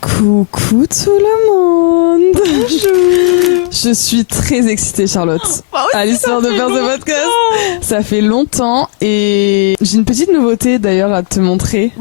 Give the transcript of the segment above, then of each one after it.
Coucou tout le monde. Bonjour. Je suis très excitée, Charlotte, à l'histoire de faire ce podcast. Ça fait longtemps et j'ai une petite nouveauté d'ailleurs à te montrer.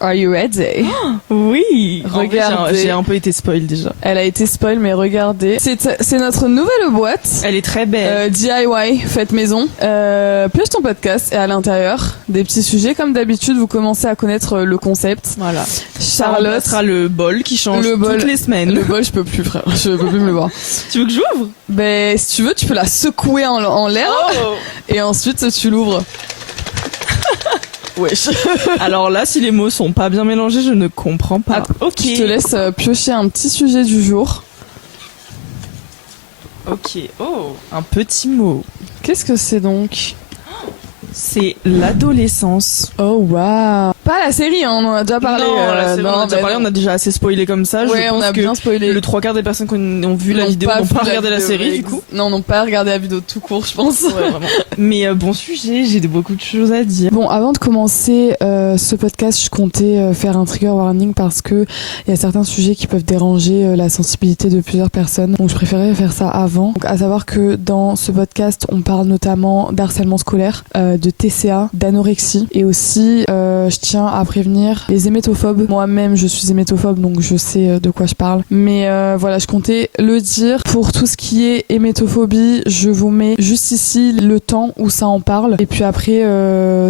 Are you ready? Oui. Regardez. J'ai un peu été spoil déjà. Elle a été spoil, mais regardez. C'est notre nouvelle boîte. Elle est très belle. DIY, faites maison. Pioche ton podcast et à l'intérieur, des petits sujets. Comme d'habitude, vous commencez à connaître le concept. Voilà. Charlotte sera le bol qui change toutes les semaines. Le bol, je peux plus, frère. Je peux plus me le voir. Tu veux que j'ouvre? Ben, si tu veux, tu peux la secouer en l'air. Oh. Et ensuite, tu l'ouvres. Wesh. Alors là, si les mots sont pas bien mélangés, je ne comprends pas. Ok. Je te laisse piocher un petit sujet du jour. Ok. Oh, un petit mot. Qu'est-ce que c'est donc? C'est l'adolescence. Oh waouh. Pas la série, hein, on en a déjà parlé. Non, la série, on en a déjà ben parlé, on a déjà assez spoilé comme ça. Ouais, je pense on a que bien spoilé. le 3/4 des personnes qui ont vu la vidéo n'ont pas regardé la série, du coup. Non, n'ont pas regardé la vidéo tout court, je pense. Ouais, vraiment. Mais bon sujet, j'ai beaucoup de choses à dire. Bon, avant de commencer ce podcast, je comptais faire un trigger warning parce que il y a certains sujets qui peuvent déranger la sensibilité de plusieurs personnes. Donc je préférais faire ça avant. Donc à savoir que dans ce podcast, on parle notamment d'harcèlement scolaire, de TCA, d'anorexie et aussi je tiens à prévenir les hémétophobes. Moi-même, je suis hémétophobe, donc je sais de quoi je parle. Mais voilà, je comptais le dire. Pour tout ce qui est hémétophobie, je vous mets juste ici le temps où ça en parle. Et puis après,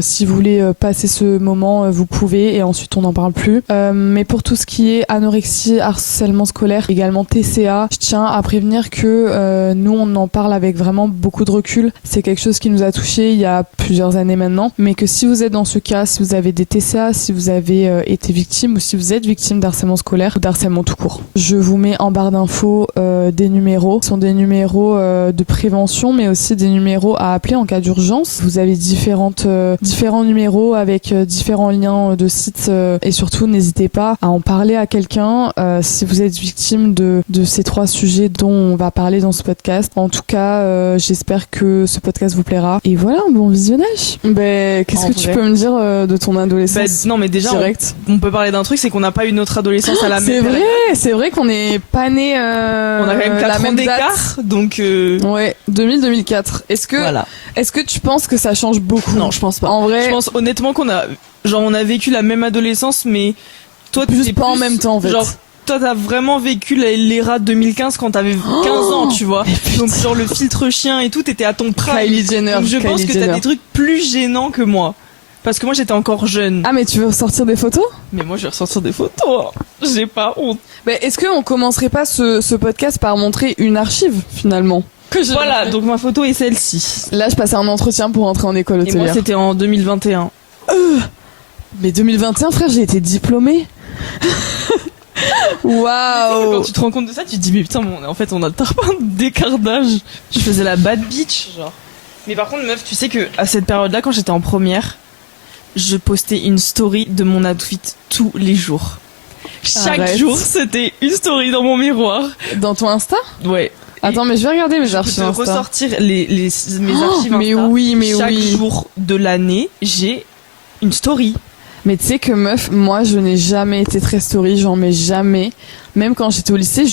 si vous voulez passer ce moment, vous pouvez. Et ensuite, on n'en parle plus. Mais pour tout ce qui est anorexie, harcèlement scolaire, également TCA, je tiens à prévenir que nous, on en parle avec vraiment beaucoup de recul. C'est quelque chose qui nous a touchés il y a plusieurs années maintenant. Mais que si vous êtes dans ce cas, si vous avez des TCA, si vous avez été victime ou si vous êtes victime d'harcèlement scolaire ou d'harcèlement tout court. Je vous mets en barre d'infos des numéros. Ce sont des numéros de prévention mais aussi des numéros à appeler en cas d'urgence. Vous avez différents numéros avec différents liens de sites et surtout n'hésitez pas à en parler à quelqu'un si vous êtes victime de ces 3 sujets dont on va parler dans ce podcast. En tout cas, j'espère que ce podcast vous plaira. Et voilà, bon visionnage. Ben, qu'est-ce que tu peux me dire de ton adolescence? Non mais déjà on peut parler d'un truc, c'est qu'on n'a pas eu notre adolescence à la même période. C'est vrai qu'on n'est pas né on a quand même 4 ans d'écart, donc ouais, 2000-2004. Est-ce que tu penses que ça change beaucoup? Non, je pense pas. En vrai, je pense honnêtement qu'on a vécu la même adolescence, mais toi juste pas en même temps en fait. Genre toi t'as vraiment vécu l'ERA 2015 quand t'avais 15 ans, tu vois. Donc genre le filtre chien et tout, t'étais à ton prime. Kylie Jenner. Donc je pense que t'as des trucs plus gênants que moi. Parce que moi j'étais encore jeune. Ah mais tu veux ressortir des photos? Mais moi je vais ressortir des photos. J'ai pas honte. Mais est-ce qu'on commencerait pas ce podcast par montrer une archive finalement? Voilà, donc ma photo est celle-ci. Là je passais un entretien pour entrer en école hôtelière. Et moi c'était en 2021. Mais 2021 frère, j'ai été diplômée. Waouh. Quand tu te rends compte de ça, tu te dis mais putain, en fait on a un d'écart d'âge. Je faisais la bad bitch genre. Mais par contre meuf, tu sais que à cette période-là, quand j'étais en première, je postais une story de mon outfit tous les jours. Chaque jour, c'était une story dans mon miroir. Dans ton Insta? Ouais. Attends, mais je vais regarder mes archives Insta. Je peux ressortir mes archives Insta. Mais oui. Chaque jour de l'année, j'ai une story. Mais tu sais que meuf, moi je n'ai jamais été très story, j'en mets jamais. Même quand j'étais au lycée,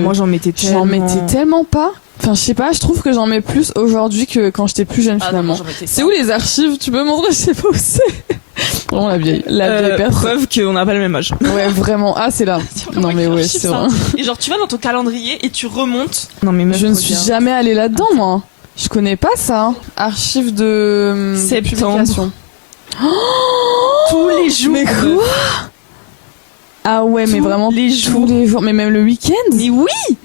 moi j'en mettais tellement pas. Enfin, je sais pas, je trouve que j'en mets plus aujourd'hui que quand j'étais plus jeune finalement. Non, c'est où les archives? Tu peux me montrer? Je sais pas où c'est. Vraiment la vieille personne. Preuve qu'on n'a pas le même âge. Ouais, vraiment. Ah, c'est là. Non mais ouais, c'est vrai. Et genre tu vas dans ton calendrier et tu remontes. Non mais meuf, je ne suis jamais allée là-dedans moi. Je connais pas ça. Archives de septembre. Tous les jours. Mais quoi? Ah ouais, mais vraiment tous les jours. Mais même le week-end? Mais oui.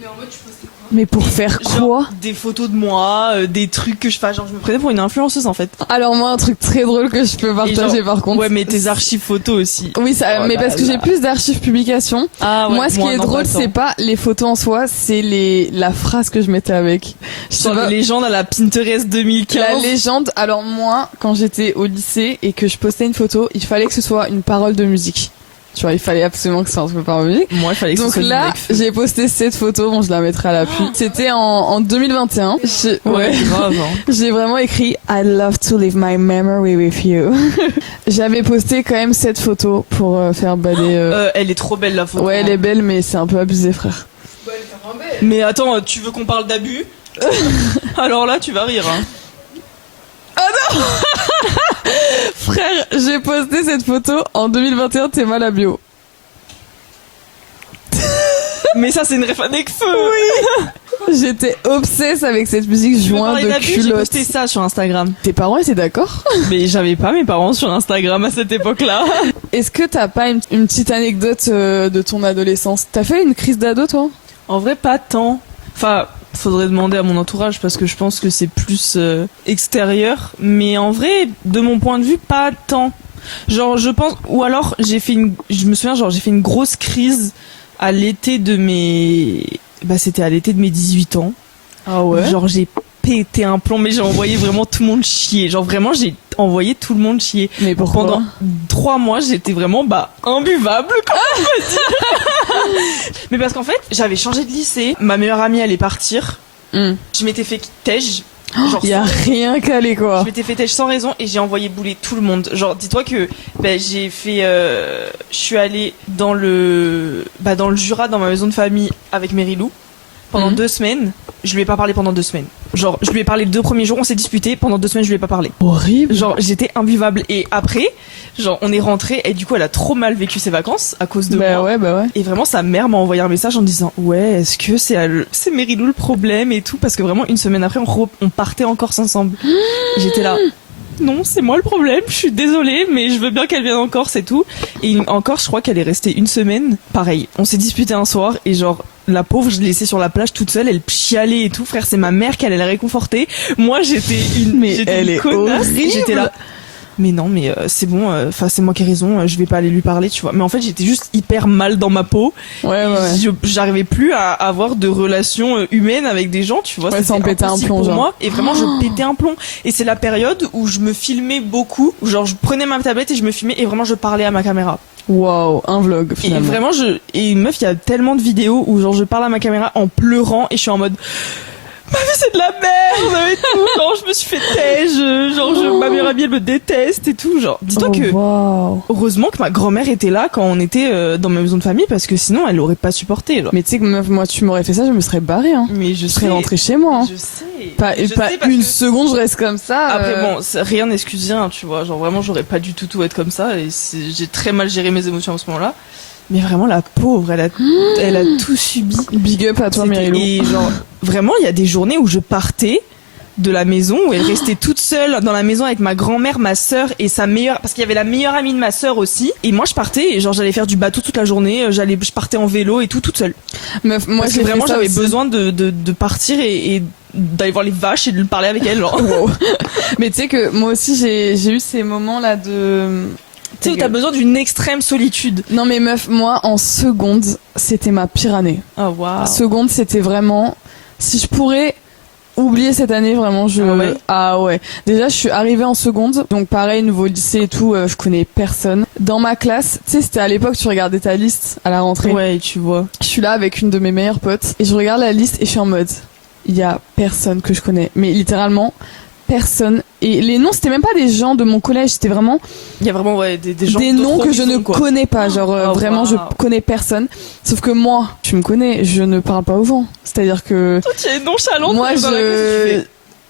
Mais pour faire quoi? Genre, des photos de moi, des trucs que je fais. Genre, je me prenais pour une influenceuse en fait. Alors moi, un truc très drôle que je peux partager par contre. Ouais, mais tes archives photos aussi. Oui, ça. Mais parce que j'ai plus d'archives publications. Ah ouais. Moi, ce qui est drôle, c'est pas les photos en soi, c'est la phrase que je mettais avec. La légende à la Pinterest 2015. La légende. Alors moi, quand j'étais au lycée et que je postais une photo, il fallait que ce soit une parole de musique. Tu vois, il fallait absolument que ça soit par musique. Moi, il fallait que ce Donc soit là, avec feu. j'ai posté cette photo, bon, je la mettrai à l'appui. C'était en 2021. Ouais, grave. Hein. J'ai vraiment écrit I love to leave my memory with you. J'avais posté quand même cette photo pour faire bader. Elle est trop belle la photo. Ouais, elle est belle, mais c'est un peu abusé, frère. Mais attends, tu veux qu'on parle d'abus? Alors là, tu vas rire. Hein. Frère, j'ai posté cette photo en 2021, t'es mal à bio. Mais ça, c'est une ref avec feu. Oui. J'étais obsesse avec cette musique joint de d'abus, j'ai culottes. posté ça sur Instagram. Tes parents étaient d'accord? Mais j'avais pas mes parents sur Instagram à cette époque-là. Est-ce que t'as pas une petite anecdote de ton adolescence? T'as fait une crise d'ado, toi? En vrai, pas tant. Enfin, faudrait demander à mon entourage parce que je pense que c'est plus extérieur. Mais en vrai, de mon point de vue, pas tant. Genre, je pense... Ou alors, je me souviens, genre, j'ai fait une grosse crise à l'été de mes... Bah, c'était à l'été de mes 18 ans. Ah ouais? Genre, j'ai pété un plomb, mais j'ai envoyé vraiment tout le monde chier. Genre, vraiment, j'ai envoyé tout le monde chier. Mais pourquoi? Pendant 3 mois, j'étais vraiment, imbuvable, comme on peut dire. Mais parce qu'en fait, j'avais changé de lycée. Ma meilleure amie allait partir. Je m'étais fait tège. Genre, y a rien calé, quoi. je m'étais fait tèche sans raison et j'ai envoyé bouler tout le monde. Genre, dis-toi que j'ai fait, je suis allée dans le Jura, dans ma maison de famille avec Mérilou pendant 2 semaines. Je lui ai pas parlé pendant 2 semaines. Genre, je lui ai parlé les 2 premiers jours, on s'est disputé. Pendant 2 semaines, je lui ai pas parlé. Horrible. Genre, j'étais imbuvable. Et après, genre, on est rentré et du coup, elle a trop mal vécu ses vacances à cause de moi. Bah ouais. Et vraiment, sa mère m'a envoyé un message en disant ouais, est-ce que c'est Mérilou le problème et tout, parce que vraiment une semaine après, on partait encore ensemble. Et j'étais là. Non, c'est moi le problème. Je suis désolée, mais je veux bien qu'elle vienne en Corse et tout. Et encore, je crois qu'elle est restée 1 semaine. Pareil, on s'est disputé un soir et genre la pauvre, je l'ai laissée sur la plage toute seule. Elle chialait et tout. Frère, c'est ma mère qui allait la réconforter. Moi, j'étais elle une est connasse. horrible. J'étais là. Mais non, mais c'est bon. Enfin, c'est moi qui ai raison. Je vais pas aller lui parler, tu vois. Mais en fait, j'étais juste hyper mal dans ma peau. Ouais. J'arrivais plus à avoir de relations humaines avec des gens, tu vois. Ouais, sans péter un plomb, pour genre. moi. Et vraiment, je pétais un plomb. Et c'est la période où je me filmais beaucoup. Où genre, je prenais ma tablette et je me filmais et vraiment, je parlais à ma caméra. Waouh, un vlog, finalement. Et vraiment, et meuf, il y a tellement de vidéos où genre, je parle à ma caméra en pleurant et je suis en mode... Ma vie c'est de la merde et tout, genre je me suis fait tège, genre ma meilleure amie elle me déteste et tout, genre dis-toi que heureusement que ma grand-mère était là quand on était dans ma maison de famille parce que sinon elle aurait pas supporté. Genre. Mais tu sais que meuf, moi tu m'aurais fait ça, je me serais barrée hein. Mais je serais rentrée chez moi. Hein. Je sais. Pas une seconde je reste comme ça. Après bon, rien n'excuse rien, tu vois, genre vraiment j'aurais pas du tout être comme ça et j'ai très mal géré mes émotions à ce moment-là. Mais vraiment la pauvre, elle a tout subi. Big up à toi Mérilou. Et genre vraiment il y a des journées où je partais de la maison où elle restait toute seule dans la maison avec ma grand-mère, ma sœur et sa meilleure, parce qu'il y avait la meilleure amie de ma sœur aussi. Et moi je partais et genre j'allais faire du bateau toute la journée, je partais en vélo et tout toute seule. Meuf, moi parce que vraiment j'avais besoin de partir et d'aller voir les vaches et de parler avec elles. Genre. Mais tu sais que moi aussi j'ai eu ces moments là de... Tu sais où t'as besoin d'une extrême solitude. Non mais meuf, moi en seconde, c'était ma pire année. Ah waouh. Seconde, c'était vraiment... Si je pourrais oublier cette année, vraiment, Ah ouais. Déjà, je suis arrivée en seconde, donc pareil, nouveau lycée et tout, je connais personne. Dans ma classe, tu sais, c'était à l'époque, tu regardais ta liste à la rentrée. Ouais, tu vois. Je suis là avec une de mes meilleures potes, et je regarde la liste et je suis en mode... Il y a personne que je connais. Mais littéralement... personne. Et les noms, c'était même pas des gens de mon collège, c'était vraiment... Il y a vraiment des gens... Des noms que je ne connais pas, genre vraiment, je connais personne. Sauf que moi, tu me connais, je ne parle pas aux gens. C'est-à-dire que... Toi, tu es nonchalante.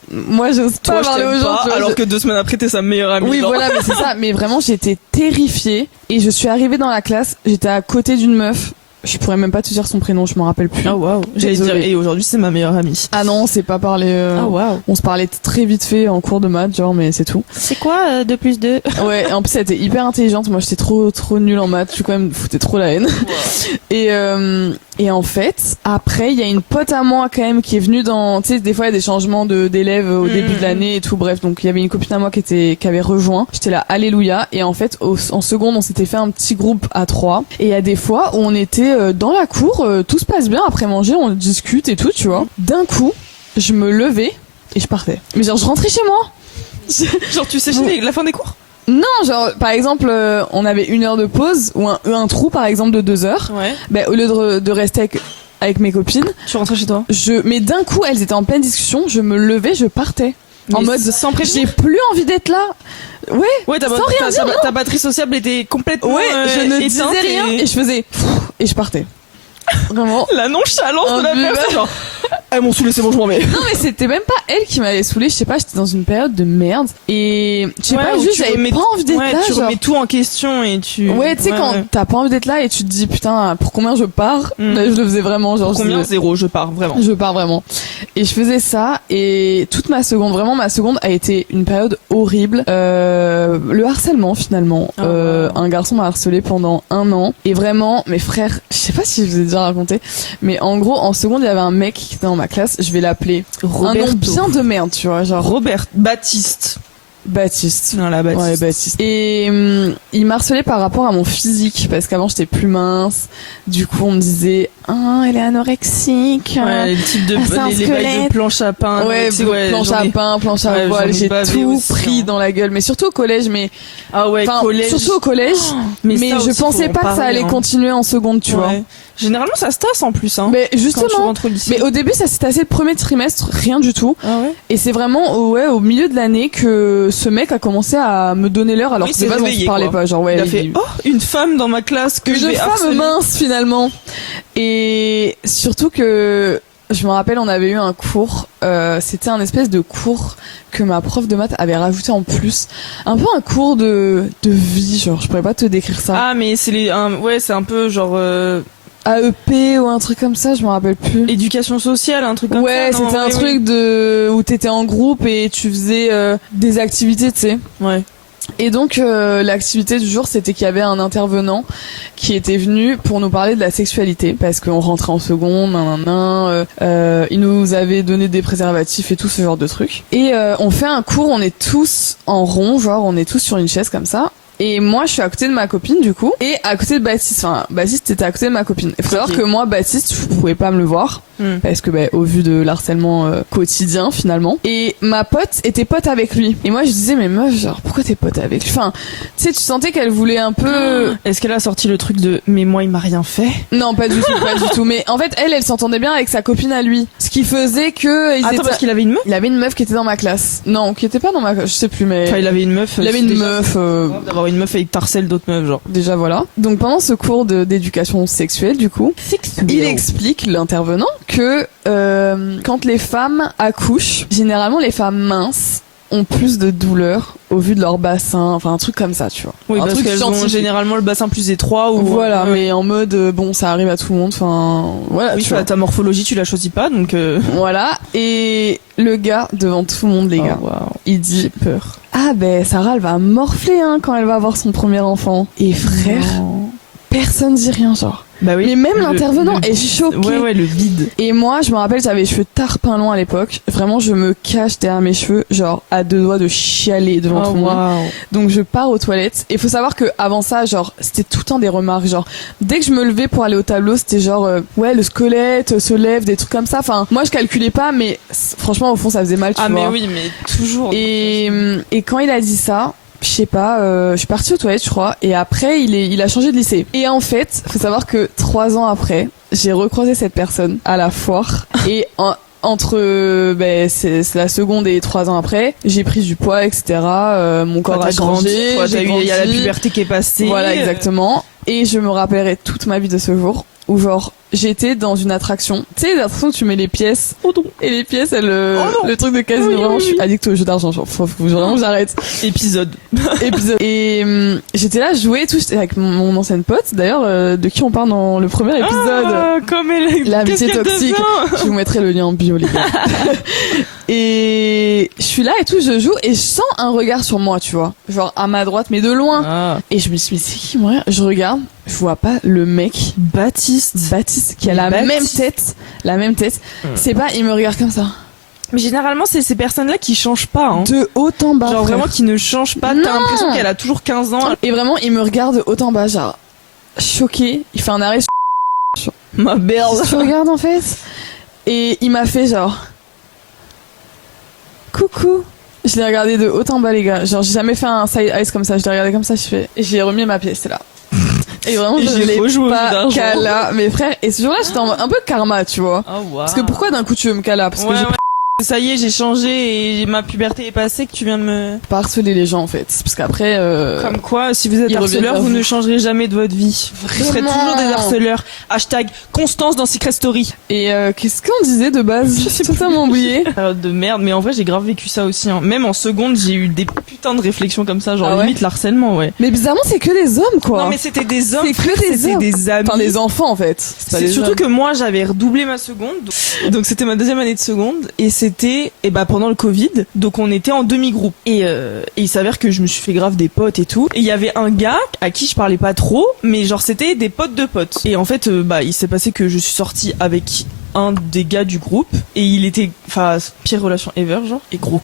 Moi, j'ose pas parler aux gens. Alors que 2 semaines après, t'es sa meilleure amie. Oui, genre. voilà, mais c'est ça. Mais vraiment, j'étais terrifiée. Et je suis arrivée dans la classe, j'étais à côté d'une meuf. Je pourrais même pas te dire son prénom, je m'en rappelle plus. Ah waouh. J'allais dire, et aujourd'hui c'est ma meilleure amie. Ah non, on s'est pas parlé. Ah waouh. On se parlait très vite fait en cours de maths, genre, mais c'est tout. C'est quoi 2 plus 2? Ouais, en plus elle était hyper intelligente. Moi j'étais trop nulle en maths. Je suis quand même foutais trop la haine. Wow. Et en fait, après il y a une pote à moi quand même qui est venue dans. Tu sais, des fois il y a des changements d'élèves au début de l'année et tout. Bref, donc il y avait une copine à moi qui avait rejoint. J'étais là, alléluia. Et en fait, en seconde, on s'était fait un petit groupe à 3. Et il y a des fois où on était dans la cour. Tout se passe bien, après manger on discute et tout, tu vois. D'un coup je me levais et je partais, mais genre je rentrais chez moi. Genre tu séchais la fin des cours? Non, genre, par exemple, on avait 1 heure de pause ou un trou, par exemple, de 2 heures. Ouais. Ben, au lieu de rester avec mes copines, Tu rentrais chez toi. mais d'un coup, elles étaient en pleine discussion, je me levais, je partais. En Mais mode, sans prévenir. j'ai plus envie d'être là. Ouais, ta, sans rien dire, non. ta batterie sociable était complètement Ouais, je ne disais éteinte rien et je faisais et je partais. Vraiment. La nonchalance de la peu, personne, genre, elles m'ont saoulé, c'est bon, je m'en vais. Non, mais c'était même pas elle qui m'avait saoulée, je sais pas, j'étais dans une période de merde et je sais pas, juste j'avais pas envie d'être là, tu genre. remets tout en question et tu... Ouais, tu sais, quand t'as pas envie d'être là et tu te dis putain, pour combien je pars, là, je le faisais vraiment, genre. Pour combien? 0, je pars, vraiment. Je pars vraiment. Et je faisais ça et toute ma seconde a été une période horrible. Le harcèlement finalement. Un garçon m'a harcelé pendant 1 an et vraiment, mes frères, je sais pas si je vous ai déjà raconté, mais en gros, en seconde, il y avait un mec qui était dans ma classe, je vais l'appeler Roberto. un nom bien de merde, tu vois, genre Robert Baptiste. Baptiste. Non, la Baptiste. Ouais, Baptiste. Et il m'harcelait par rapport à mon physique parce qu'avant j'étais plus mince. Du coup, on me disait elle est anorexique. Ouais, le type de les bails de planche à pain. Ouais, planche à pain, planche à voile, j'ai tout aussi, pris dans la gueule, mais surtout au collège, mais collège. surtout au collège, mais je pensais pas que ça allait continuer en seconde, tu vois. Généralement, ça se tasse en plus, hein. Mais justement, quand tu rentres au lycée. mais au début, ça s'est tassé le premier trimestre, rien du tout. Ah ouais. Et c'est vraiment au milieu de l'année que ce mec a commencé à me donner l'heure alors que de base on se parlait pas. Genre, ouais, il a fait une femme dans ma classe que je vais harceler. Une femme mince finalement. Et surtout que je me rappelle, on avait eu un cours, c'était un espèce de cours que ma prof de maths avait rajouté en plus, un peu un cours de vie, genre je pourrais pas te décrire ça. Ah mais c'est c'est un peu genre AEP ou un truc comme ça, je me rappelle plus. Éducation sociale, un truc comme ça. Ouais, c'était un truc où t'étais en groupe et tu faisais des activités, tu sais. Ouais. Et donc l'activité du jour, c'était qu'il y avait un intervenant qui était venu pour nous parler de la sexualité parce qu'on rentrait en seconde, il nous avait donné des préservatifs et tout ce genre de trucs. Et on fait un cours, on est tous en rond, genre on est tous sur une chaise comme ça. Et moi, je suis à côté de ma copine, du coup, et à côté de Baptiste. Enfin, Baptiste était à côté de ma copine. Il faut savoir que moi, Baptiste, je pouvais pas me le voir. Parce que, au vu de l'harcèlement quotidien, finalement. Et ma pote était pote avec lui. Et moi, je disais, mais meuf, genre, pourquoi t'es pote avec lui? Enfin, tu sais, tu sentais qu'elle voulait un peu... Est-ce qu'elle a sorti le truc de, mais moi, il m'a rien fait? Non, pas du tout, pas du tout. Mais en fait, elle s'entendait bien avec sa copine à lui. Ce qui faisait que... Parce qu'il avait une meuf? Il avait une meuf qui était dans ma classe. Non, qui était pas dans ma classe, je sais plus, mais... Enfin, il avait une meuf. Il avait une meuf... D'avoir une meuf avec t'harcèle d'autres meufs, genre. Déjà, voilà. Donc, pendant ce cours d'éducation sexuelle, du coup, il explique, l'intervenant, que quand les femmes accouchent, généralement les femmes minces ont plus de douleur au vu de leur bassin, enfin un truc comme ça, tu vois. Oui, un parce truc qu'elles ont généralement le bassin plus étroit ou voilà, mais en mode bon, ça arrive à tout le monde, enfin voilà. Oui, ta morphologie, tu la choisis pas, donc voilà. Et le gars devant tout le monde, les gars, il dit peur. Ah Sarah, elle va morfler quand elle va avoir son premier enfant. Et frère, personne dit rien, genre. Bah oui. Mais même l'intervenant est choqué. Ouais, le vide. Et moi, je me rappelle, j'avais les cheveux tarpin longs à l'époque. Vraiment, je me cache derrière mes cheveux, genre à 2 doigts de chialer devant tout le monde. Donc je pars aux toilettes. Et faut savoir que avant ça, genre, c'était tout le temps des remarques. Genre, dès que je me levais pour aller au tableau, c'était genre, le squelette se lève, des trucs comme ça. Enfin, moi, je calculais pas, mais franchement, au fond, ça faisait mal, tu vois. Ah mais oui, mais toujours. Et quand il a dit ça, je sais pas, je suis partie aux toilettes, je crois, et après il a changé de lycée. Et en fait, faut savoir que 3 ans après, j'ai recroisé cette personne à la foire et entre c'est la seconde et 3 ans après, j'ai pris du poids, etc. Mon corps a changé, il y a la puberté qui est passée. Voilà, exactement. Et je me rappellerai toute ma vie de ce jour où genre j'étais dans une attraction, tu sais, l'attraction où tu mets les pièces et les pièces le truc de casino. Vraiment, je suis addict aux jeux d'argent, genre faut vraiment que j'arrête. Épisode. Et j'étais là, je jouais et tout, j'étais avec mon ancienne pote d'ailleurs, de qui on parle dans le premier épisode, comme l'amitié toxique. Je vous mettrai le lien en bio, les gars. Et je suis là et tout, je joue et je sens un regard sur moi, tu vois, genre à ma droite mais de loin. Et je me suis dit, c'est qui moi? Je regarde, je vois pas le mec Baptiste qui a la même tête. C'est pas, il me regarde comme ça. Mais généralement, c'est ces personnes-là qui changent pas, hein. De haut en bas. Genre vraiment qui ne changent pas. T'as l'impression qu'elle a toujours 15 ans. Et vraiment, il me regarde de haut en bas, genre choqué. Il fait un arrêt. Ma belle. Je regarde en fait. Et il m'a fait genre coucou. Je l'ai regardé de haut en bas, les gars. Genre, j'ai jamais fait un side eyes comme ça. Je l'ai regardé comme ça, je fais. Et j'ai remis ma pièce, c'est là. Et vraiment, Et je j'ai l'ai rejoué pas cala. Mes frères, et ce jour-là, j'étais un peu karma, tu vois. Oh, wow. Parce que pourquoi d'un coup tu veux me cala? Parce que j'ai Ça y est, j'ai changé et ma puberté est passée, que tu viens de me... pas harcelé les gens, en fait. Parce qu'après, Comme quoi, si vous êtes ils harceleur, reviennent vous vers ne changerez jamais de votre vie. Vous serez toujours des harceleurs. Hashtag Constance dans Secret Story. Et qu'est-ce qu'on disait de base? J'ai totalement oublié. Période de merde, mais en vrai, j'ai grave vécu ça aussi. Hein. Même en seconde, j'ai eu des putains de réflexions comme ça, genre Ah ouais limite l'harcèlement, ouais. Mais bizarrement, c'est que des hommes, quoi. Non, mais c'était des hommes, C'est que des c'était hommes. des amis. Enfin, des enfants, en fait. C'est pas C'est des surtout hommes. que moi, j'avais redoublé ma seconde. Donc c'était ma deuxième année de seconde. Et c'était pendant le Covid. Donc on était en demi-groupe. Et il s'avère que je me suis fait grave des potes et tout. Et il y avait un gars à qui je parlais pas trop. Mais genre c'était des potes de potes. Et en fait, il s'est passé que je suis sortie avec un des gars du groupe. Et il était... Enfin, pire relation ever, genre. Et gros...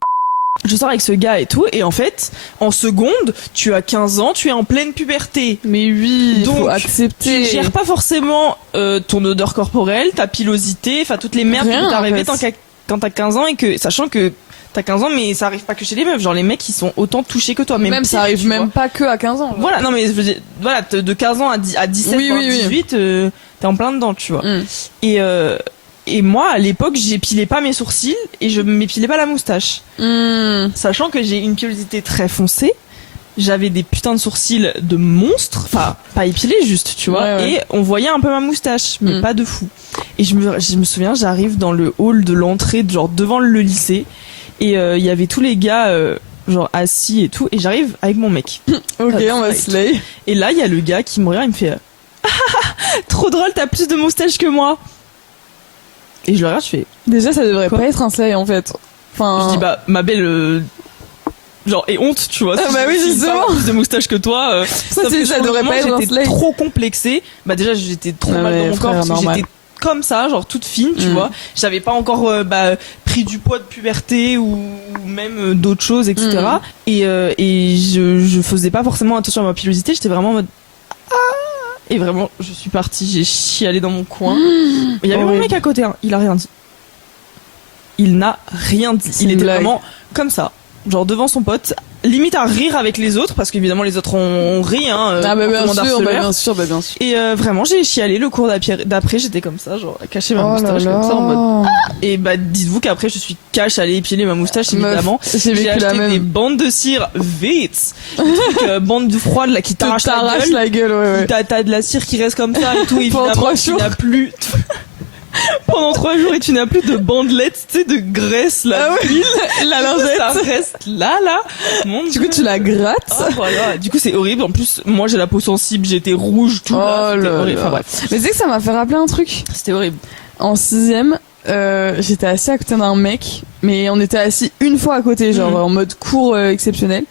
Je sors avec ce gars et tout, et en fait, en seconde, tu as 15 ans, tu es en pleine puberté. Mais oui, Donc, faut Tu accepter. gères pas forcément ton odeur corporelle, ta pilosité, enfin toutes les merdes qui Rien, peuvent t'arriver en fait. quand t'as 15 ans et que, sachant que t'as 15 ans, mais ça arrive pas que chez les meufs, genre les mecs ils sont autant touchés que toi, même Même pire, ça arrive tu même vois. pas que à 15 ans. Voilà, non mais je veux dire, voilà, de 15 ans à 17, Oui, voire oui, oui. 18, t'es en plein dedans, tu vois. Mm. Et moi, à l'époque, j'épilais pas mes sourcils et je m'épilais pas la moustache. Sachant que j'ai une pilosité très foncée, j'avais des putains de sourcils de monstre, enfin pas épilés juste, tu vois, Ouais. et on voyait un peu ma moustache, mais pas de fou. Et je me souviens, j'arrive dans le hall de l'entrée, genre devant le lycée, et il y avait tous les gars genre assis et tout, et j'arrive avec mon mec. Ok, on va Ouais. slay. Et là, il y a le gars qui me regarde, il me fait trop drôle, t'as plus de moustache que moi. Et je le regarde, je fais Déjà, ça devrait Quoi pas être un slay, en fait. Enfin. je dis ma belle genre et honte, tu vois. Ah bah oui, si justement. j'ai plus de moustache que toi. Ça, sauf que ça sur le devrait moment, pas être un j'étais slay. trop complexée. Bah déjà j'étais trop Ah mal ouais, dans mon corps frère, parce que normal. j'étais comme ça, genre toute fine, tu vois. J'avais pas encore pris du poids de puberté ou même d'autres choses, etc. Et je faisais pas forcément attention à ma pilosité. J'étais vraiment en mode et vraiment je suis partie, j'ai chialé dans mon coin. Il y avait mon horrible. mec à côté, hein, il a rien dit. Il n'a rien dit. C'est Il une était blague. vraiment comme ça, genre devant son pote, limite à rire avec les autres parce qu'évidemment les autres ont ri, hein. Ah bah bien comportement sûr, d'harceleur. bien sûr. Et vraiment j'ai chialé le cours d'après, j'étais comme ça, genre caché ma Oh là moustache comme ça en mode. là. Et bah dites-vous qu'après je suis cash allée épiler ma moustache Meuf, évidemment. j'ai J'ai vécu la acheté des même. bandes de cire vite, des trucs bandes de froide là qui t'arrachent T'arraches la gueule. la gueule, ouais. T'as de la cire qui reste comme ça et tout, Pendant évidemment 3 tu jours. n'as plus pendant 3 jours et tu n'as plus de bandelettes, tu sais, de graisse là, Ah ouais. d'huile. La Ça lingette. reste là. Mon Du coup, Dieu. tu la grattes. Ah, voilà. Du coup, c'est horrible. En plus, moi, j'ai la peau sensible, j'étais rouge, tout là. Oh C'était là horrible. là. Enfin, bref. Mais tu sais que ça m'a fait rappeler un truc. C'était horrible. En 6ème, j'étais assis à côté d'un mec, mais on était assis une fois à côté, genre en mode cours exceptionnel.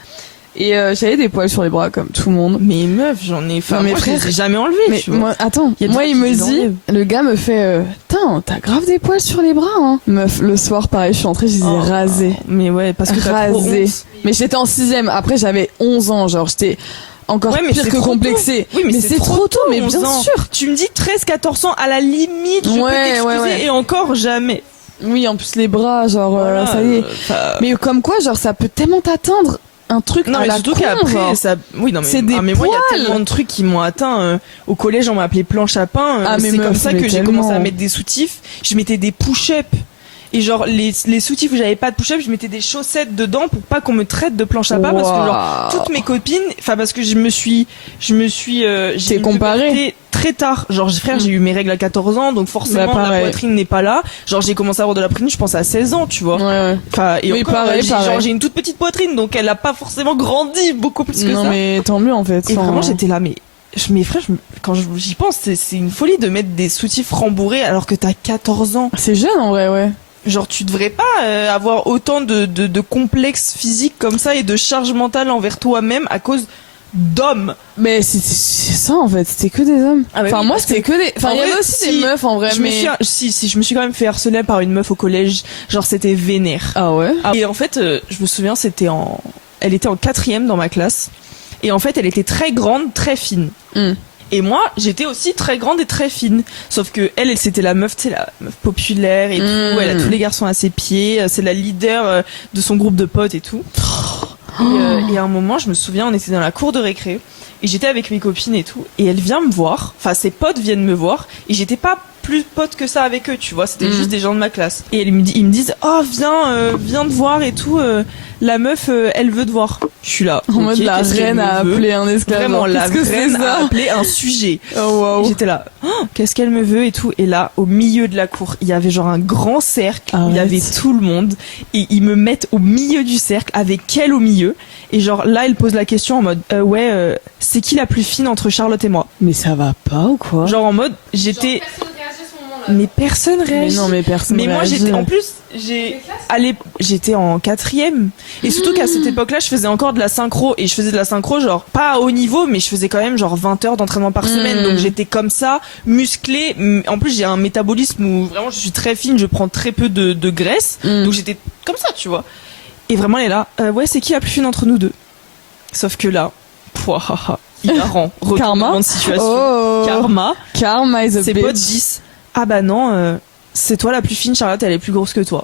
Et j'avais des poils sur les bras comme tout le monde. Mais meuf, j'en ai. Enfin, Non, mais moi, je frère, les ai jamais enlevés, Mais tu vois. moi, attends, Y a des moi gens il qui me les dit, enlèvent. le gars me fait, putain, t'as grave des poils sur les bras, hein. Meuf, le soir, pareil, je suis entrée, je les ai Oh. rasés. Mais ouais, parce que t'as trop Rasés. honte. Mais j'étais en 6ème, après j'avais 11 ans, genre j'étais encore Ouais, mais pire c'est que trop complexée. tôt. Oui, mais c'est trop tôt, mais 11 bien ans. sûr. Tu me dis 13, 14 ans, à la limite, je peux Ouais, t'excuser, ouais. et encore jamais. Oui, en plus les bras, genre, Voilà, ça y est. enfin, Mais comme quoi, genre, ça peut tellement t'atteindre un truc non, à mais la surtout con, qu'après, genre. ça, oui, non, mais, C'est des mais moi, il y a poils. tellement de trucs qui m'ont atteint, au collège, on m'a appelé planche à pain, Ah, mais c'est meuf, comme ça mais que j'ai tellement. commencé à mettre des soutifs, je mettais des push-ups. Et genre, les soutifs où j'avais pas de push-up, je mettais des chaussettes dedans pour pas qu'on me traite de planche à pain parce que genre, toutes mes copines, enfin, parce que j'ai T'es une comparée. puberté très tard. Genre, frère, j'ai eu mes règles à 14 ans, donc forcément, Bah, la pareil. poitrine n'est pas là. Genre, j'ai commencé à avoir de la poitrine, je pense à 16 ans, tu vois. Ouais. Enfin, et Oui, encore, pareil, j'ai, pareil. genre, j'ai une toute petite poitrine, donc elle a pas forcément grandi beaucoup plus que Non, ça. mais tant mieux, en fait. Et Enfin, vraiment, j'étais là, mais mes frères, quand j'y pense, c'est une folie de mettre des soutifs rembourrés alors que t'as 14 ans. C'est jeune, en vrai, ouais. Genre, tu devrais pas avoir autant de complexes physiques comme ça et de charge mentale envers toi-même à cause d'hommes. Mais c'est ça, en fait. C'était que des hommes. Ah bah Enfin, oui, moi, parce c'était que des, enfin, en il y avait vrai, aussi si, des meufs, en vrai, Je me mais. suis, je me suis quand même fait harceler par une meuf au collège. Genre, c'était vénère. Ah ouais? Et en fait, je me souviens, elle était en 4e dans ma classe. Et en fait, elle était très grande, très fine. Hmm. Et moi, j'étais aussi très grande et très fine. Sauf que elle c'était la meuf, tu sais, la meuf populaire et tout. Elle a tous les garçons à ses pieds. C'est la leader de son groupe de potes et tout. Et à un moment, je me souviens, on était dans la cour de récré. Et j'étais avec mes copines et tout. Et elle vient me voir. Enfin, ses potes viennent me voir. Et j'étais pas plus pote que ça avec eux, tu vois. C'était juste des gens de ma classe. Et ils me disent, oh, viens te voir et tout. La meuf, elle veut te voir. Je suis là. En mode la reine a appelé un esclave. Vraiment, la reine a appelé un sujet. Oh, wow. J'étais là. Oh, qu'est-ce qu'elle me veut et tout. Et là, au milieu de la cour, il y avait genre un grand cercle. Où il y avait tout le monde. Et ils me mettent au milieu du cercle avec elle au milieu. Et genre là, elle pose la question en mode, c'est qui la plus fine entre Charlotte et moi? Mais ça va pas ou quoi? Genre en mode, j'étais... Mais personne réagit. Mais non, mais personne Mais moi, réagit. j'étais, en plus, j'étais en 4e. Et surtout qu'à cette époque-là, je faisais encore de la synchro. Et je faisais de la synchro, genre, pas à haut niveau, mais je faisais quand même, genre, 20 heures d'entraînement par semaine. Donc j'étais comme ça, musclée. En plus, j'ai un métabolisme où vraiment je suis très fine, je prends très peu de graisse. Donc j'étais comme ça, tu vois. Et vraiment, elle est là. C'est qui la plus fine entre nous deux? Sauf que là, hilarant. Retournement de situation. Oh. Karma is a Ses bitch. potes disent, ah bah non, c'est toi la plus fine, Charlotte, elle est plus grosse que toi.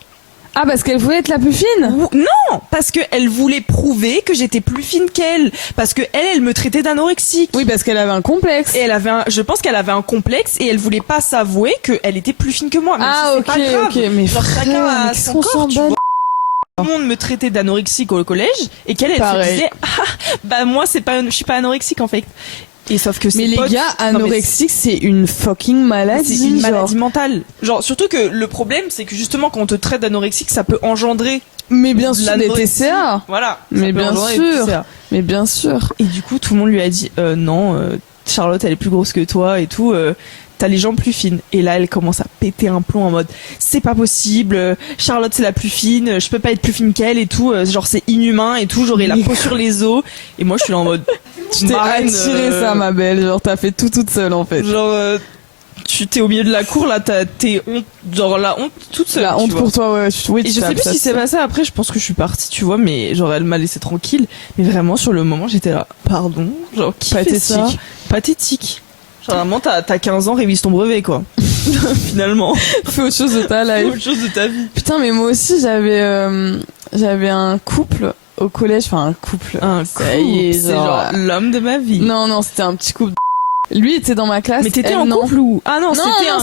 Ah, parce qu'elle voulait être la plus fine? Non, parce qu'elle voulait prouver que j'étais plus fine qu'elle. Parce que elle me traitait d'anorexique. Oui, parce qu'elle avait un complexe. Et je pense qu'elle avait un complexe et elle voulait pas s'avouer qu'elle était plus fine que moi. Même si c'est pas grave. Ok, mais genre, chacun a qu'est-ce son qu'on corps, s'en tu bat? vois. Tout le monde me traitait d'anorexique au collège et qu'elle se disait, bah moi je suis pas anorexique en fait. Et sauf que mais les gars, anorexique, c'est une fucking maladie. C'est une maladie mentale. Genre, surtout que le problème, c'est que justement, quand on te traite d'anorexique, ça peut engendrer. Mais bien sûr, des TCA. Voilà. Mais bien sûr. Mais bien sûr. Et du coup, tout le monde lui a dit, non, Charlotte, elle est plus grosse que toi et tout. T'as les jambes plus fines. Et là, elle commence à péter un plomb en mode, c'est pas possible. Charlotte, c'est la plus fine. Je peux pas être plus fine qu'elle et tout. Genre, c'est inhumain et tout. J'aurai la peau sur les os. Et moi, je suis là en mode. Tu t'es attiré ça, ma belle. Genre, t'as fait tout toute seule, en fait. Genre, tu t'es au milieu de la cour, là, t'es honte, genre la honte toute seule. La honte pour toi, ouais. Oui, et je sais plus ce qui s'est passé après, je pense que je suis partie, tu vois, mais genre, elle m'a laissé tranquille. Mais vraiment, sur le moment, j'étais là, pardon. Genre, qui fait ça? Pathétique. Genre, vraiment, t'as 15 ans, révise ton brevet, quoi. Finalement. Fais autre chose de ta life. Fais autre chose de ta vie. Putain, mais moi aussi, j'avais un couple au collège, enfin un couple. C'est genre l'homme de ma vie. Non, c'était un petit couple. Lui était dans ma classe. Mais t'étais en couple ou? Ah non,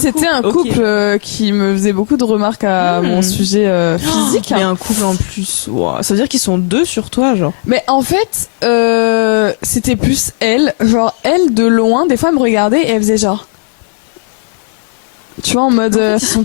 c'était un couple qui me faisait beaucoup de remarques à mon sujet physique. Mais un couple en plus, wow. Ça veut dire qu'ils sont deux sur toi, genre. Mais en fait, c'était plus elle. Genre, elle, de loin, des fois, elle me regardait et elle faisait genre... Tu vois, en mode,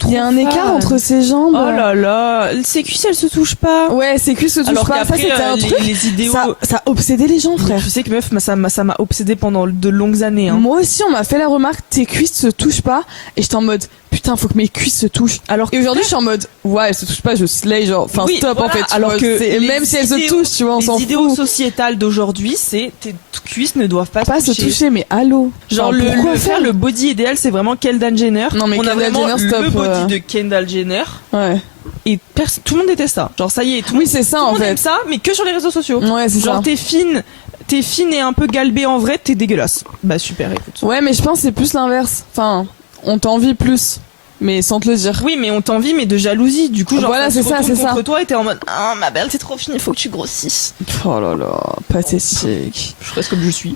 il y a un écart entre ses jambes. Oh là là, ses cuisses, elles se touchent pas. Ouais, ses cuisses se touchent alors pas. Ça, c'était un truc. Les idéaux... ça obsédait les gens, frère. Tu sais que meuf, ça m'a obsédé pendant de longues années. Hein. Moi aussi, on m'a fait la remarque, tes cuisses se touchent pas. Et j'étais en mode, putain, faut que mes cuisses se touchent. Alors et aujourd'hui, je suis en mode, ouais, elles se touchent pas, je slay, genre, enfin, oui, stop, voilà, en fait. Alors que même si elles se touchent, tu vois, on s'en fout. Les idéaux sociétales d'aujourd'hui, c'est tes cuisses ne doivent pas se toucher. Mais allô. Genre, faire le body idéal, c'est vraiment Kendall Jenner. Non, mais Kendall Jenner, stop. Le body de Kendall Jenner. Ouais. Et tout le monde déteste ça. Genre, ça y est, tout le monde aime ça, mais que sur les réseaux sociaux. Ouais, c'est ça. Genre, t'es fine et un peu galbée en vrai, t'es dégueulasse. Bah, super, écoute. Ouais, mais je pense que c'est plus l'inverse. Enfin, on t'envie plus. Mais sans te le dire. Oui, mais on t'envie, mais de jalousie. Du coup, genre, voilà, c'est ça, c'est contre toi et t'es en mode, ah, ma belle, t'es trop fine, il faut que tu grossisses. Oh là là, pathétique. Je reste comme je suis.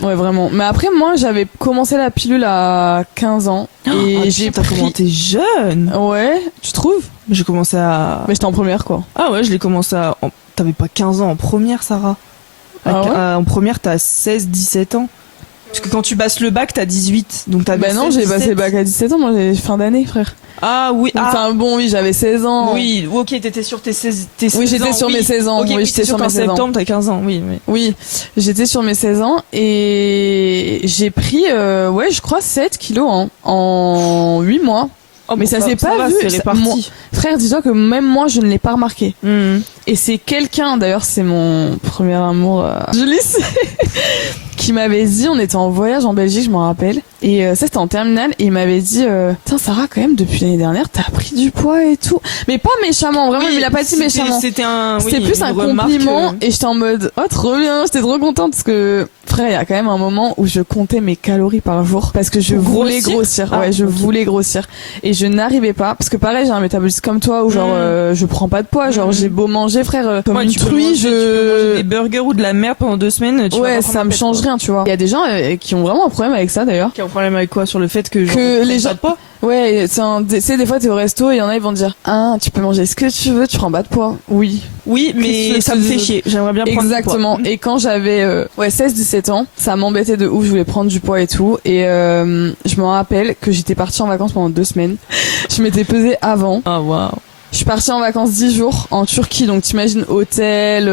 Ouais, vraiment. Mais après, moi, j'avais commencé la pilule à 15 ans. Et j'ai pris... T'es jeune. Ouais, tu trouves? J'ai commencé à... Mais j'étais en première, quoi. Ah ouais, je l'ai commencé à... T'avais pas 15 ans en première, Sarah? En première, t'as 16, 17 ans. Parce que quand tu passes le bac, t'as 18. Donc t'as bah non, j'ai passé le bac à 17 ans, moi j'ai fin d'année, frère. Ah oui, enfin bon, oui, j'avais 16 ans. Oui, ok, t'étais sur tes 16 oui, j'étais sur mes 16 ans. Okay, oui, j'étais sur mes 16 ans. Septembre, t'as 15 ans, oui. Oui, j'étais sur mes 16 ans et j'ai pris, je crois 7 kilos en 8 mois. Oh, mais ça s'est pas vu. C'est réparti. Frère, dis-toi que même moi, je ne l'ai pas remarqué. Et c'est quelqu'un, d'ailleurs, c'est mon premier amour du lycée, qui m'avait dit, on était en voyage en Belgique, je m'en rappelle, et ça c'était en terminale, et il m'avait dit, tiens Sarah, quand même depuis l'année dernière, t'as pris du poids et tout, mais pas méchamment, vraiment, il me l'a pas dit méchamment. C'était plus un compliment, et j'étais en mode, oh trop bien, j'étais trop contente parce que frère, il y a quand même un moment où je comptais mes calories par jour parce que je voulais grossir. Ouais, je voulais grossir et je n'arrivais pas parce que pareil, j'ai un métabolisme comme toi où genre je prends pas de poids, genre j'ai beau manger frère comme une truie, tu peux manger des burgers ou de la merde pendant 2 semaines, ouais, ça me change rien, tu vois. Il y a des gens qui ont vraiment un problème avec ça d'ailleurs. Qui ont un problème avec quoi? Sur le fait que les gens pas de poids? Ouais, c'est des fois t'es au resto et il y en a ils vont te dire tu peux manger ce que tu veux, tu prends pas de poids. Oui, mais ça me fait chier. J'aimerais bien prendre exactement. du poids. Et quand j'avais 16-17 ans, ça m'embêtait de ouf, je voulais prendre du poids et tout. Et je me rappelle que j'étais partie en vacances pendant 2 semaines. Je m'étais pesée avant. Ah waouh. Je suis partie en vacances 10 jours en Turquie, donc t'imagines hôtel,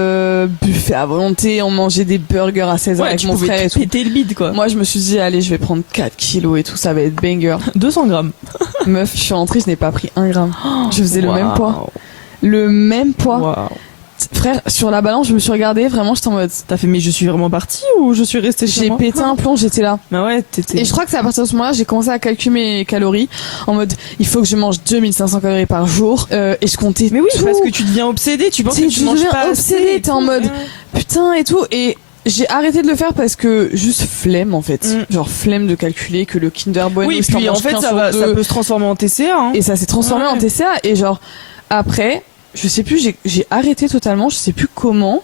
buffet à volonté, on mangeait des burgers à 16 heures avec mon frère et tout. Péter le bide quoi. Moi je me suis dit allez je vais prendre 4 kilos et tout, ça va être banger. 200 grammes. Meuf, je suis rentrée, je n'ai pas pris 1 gramme. Je faisais le même poids. Le même poids. Wow. Frère, sur la balance, je me suis regardée, vraiment, j'étais en mode. T'as fait, mais je suis vraiment partie ou je suis restée chez moi? J'ai pété un plomb, j'étais là. Bah ouais, t'étais. Et je crois que c'est à partir de ce moment-là, j'ai commencé à calculer mes calories, en mode, il faut que je mange 2500 calories par jour, et je comptais mais oui, tout. parce que tu deviens obsédé, tu penses que tu manges pas obsédé, t'es en mode, putain, et tout, et j'ai arrêté de le faire parce que juste flemme en fait, genre flemme de calculer que le Kinder Bueno, oui, puis en fait ça peut se transformer en TCA hein. Et ça s'est transformé en TCA et genre après je sais plus, j'ai arrêté totalement, je sais plus comment.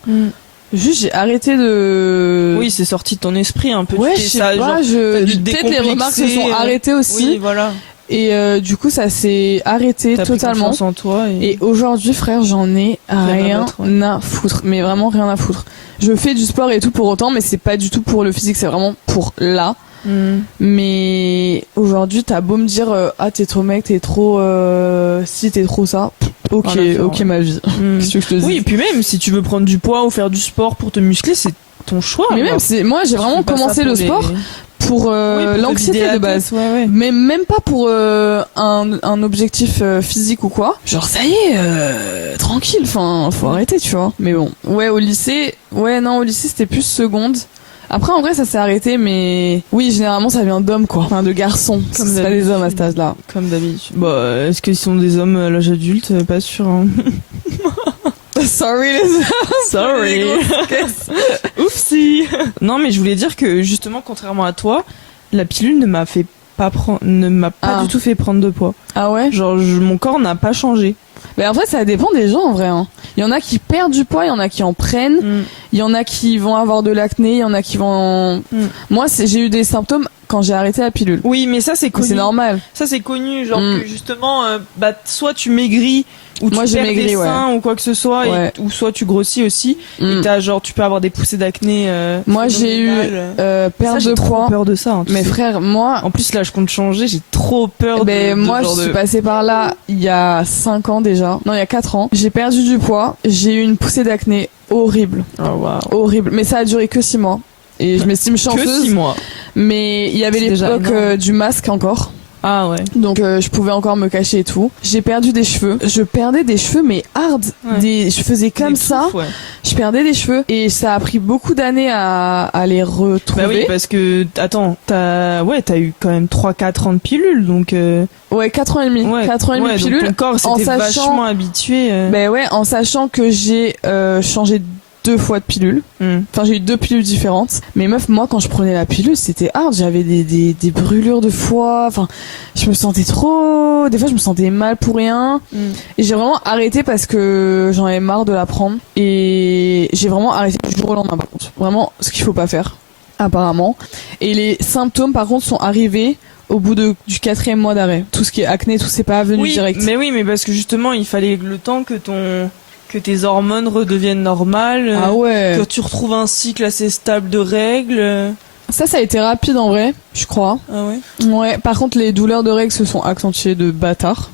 Juste j'ai arrêté de. Oui, c'est sorti de ton esprit un peu. Ouais, je sais pas, peut-être les remarques se sont arrêtées aussi. Oui, voilà. Et du coup ça s'est arrêté totalement. Pris en toi et aujourd'hui frère, j'en ai rien à foutre, mais vraiment rien à foutre. Je fais du sport et tout pour autant, mais c'est pas du tout pour le physique, c'est vraiment pour là. Mais aujourd'hui t'as beau me dire t'es trop mec, t'es trop si t'es trop ça, ok ma vie. Qu'est-ce que je te dis? Oui, et puis même si tu veux prendre du poids ou faire du sport pour te muscler, c'est ton choix. Mais même moi j'ai vraiment commencé le sport pour l'anxiété de base, ouais. Mais même pas pour un objectif physique ou quoi. Genre ça y est, tranquille, enfin faut arrêter, tu vois. Mais bon, au lycée c'était plus seconde. Après en vrai ça s'est arrêté, mais oui généralement ça vient d'hommes quoi, enfin de garçons. C'est pas des hommes à cet âge-là. Comme d'habitude. Bah est-ce qu'ils sont des hommes à l'âge adulte? Pas sûr. Hein. Sorry. Oupsie. Non mais je voulais dire que justement contrairement à toi, la pilule ne m'a pas du tout fait prendre de poids. Ah ouais? Genre mon corps n'a pas changé. Mais en fait ça dépend des gens en vrai hein. Il y en a qui perdent du poids, il y en a qui en prennent, il y en a qui vont avoir de l'acné, il y en a qui vont Moi j'ai eu des symptômes quand j'ai arrêté la pilule. Oui, mais ça c'est connu. C'est normal. Ça c'est connu, genre que justement soit tu maigris ou tu perds des seins ou quoi que ce soit ou soit tu grossis aussi et tu peux avoir des poussées d'acné. Moi j'ai eu perte de poids. J'ai trop peur de ça. Hein, mais frère, moi en plus là je compte changer, j'ai trop peur moi je suis passée par là il y a 5 ans déjà. Non, il y a 4 ans. J'ai perdu du poids, j'ai eu une poussée d'acné horrible. Oh, wow. Horrible, mais ça a duré que 6 mois. Et je m'estime chanceuse. Que 6 mois. Mais il y avait l'époque du masque encore. Ah ouais. Donc je pouvais encore me cacher et tout. J'ai perdu des cheveux. Je perdais des cheveux mais hard. Je faisais comme ça. Je perdais des cheveux et ça a pris beaucoup d'années à les retrouver. Bah oui, parce que attends, t'as eu quand même 3-4 ans de pilule donc Ouais, 4 ans et demi. 4 ans et demi de pilule. Donc ton corps s'était vachement habitué. Ben ouais, en sachant que j'ai changé 2 fois de pilule. Enfin, j'ai eu 2 pilules différentes. Mais meuf, moi, quand je prenais la pilule, c'était hard. J'avais des brûlures de foie. Enfin, je me sentais trop... Des fois, je me sentais mal pour rien. Et j'ai vraiment arrêté parce que j'en avais marre de la prendre. Et j'ai vraiment arrêté du jour au lendemain, par contre. Vraiment, ce qu'il faut pas faire, apparemment. Et les symptômes, par contre, sont arrivés au bout du 4e mois d'arrêt. Tout ce qui est acné, tout c'est pas venu direct. Mais parce que justement, il fallait le temps que tes hormones redeviennent normales, que tu retrouves un cycle assez stable de règles. Ça a été rapide en vrai, je crois. Ah ouais? Ouais, par contre les douleurs de règles se sont accentuées de bâtard.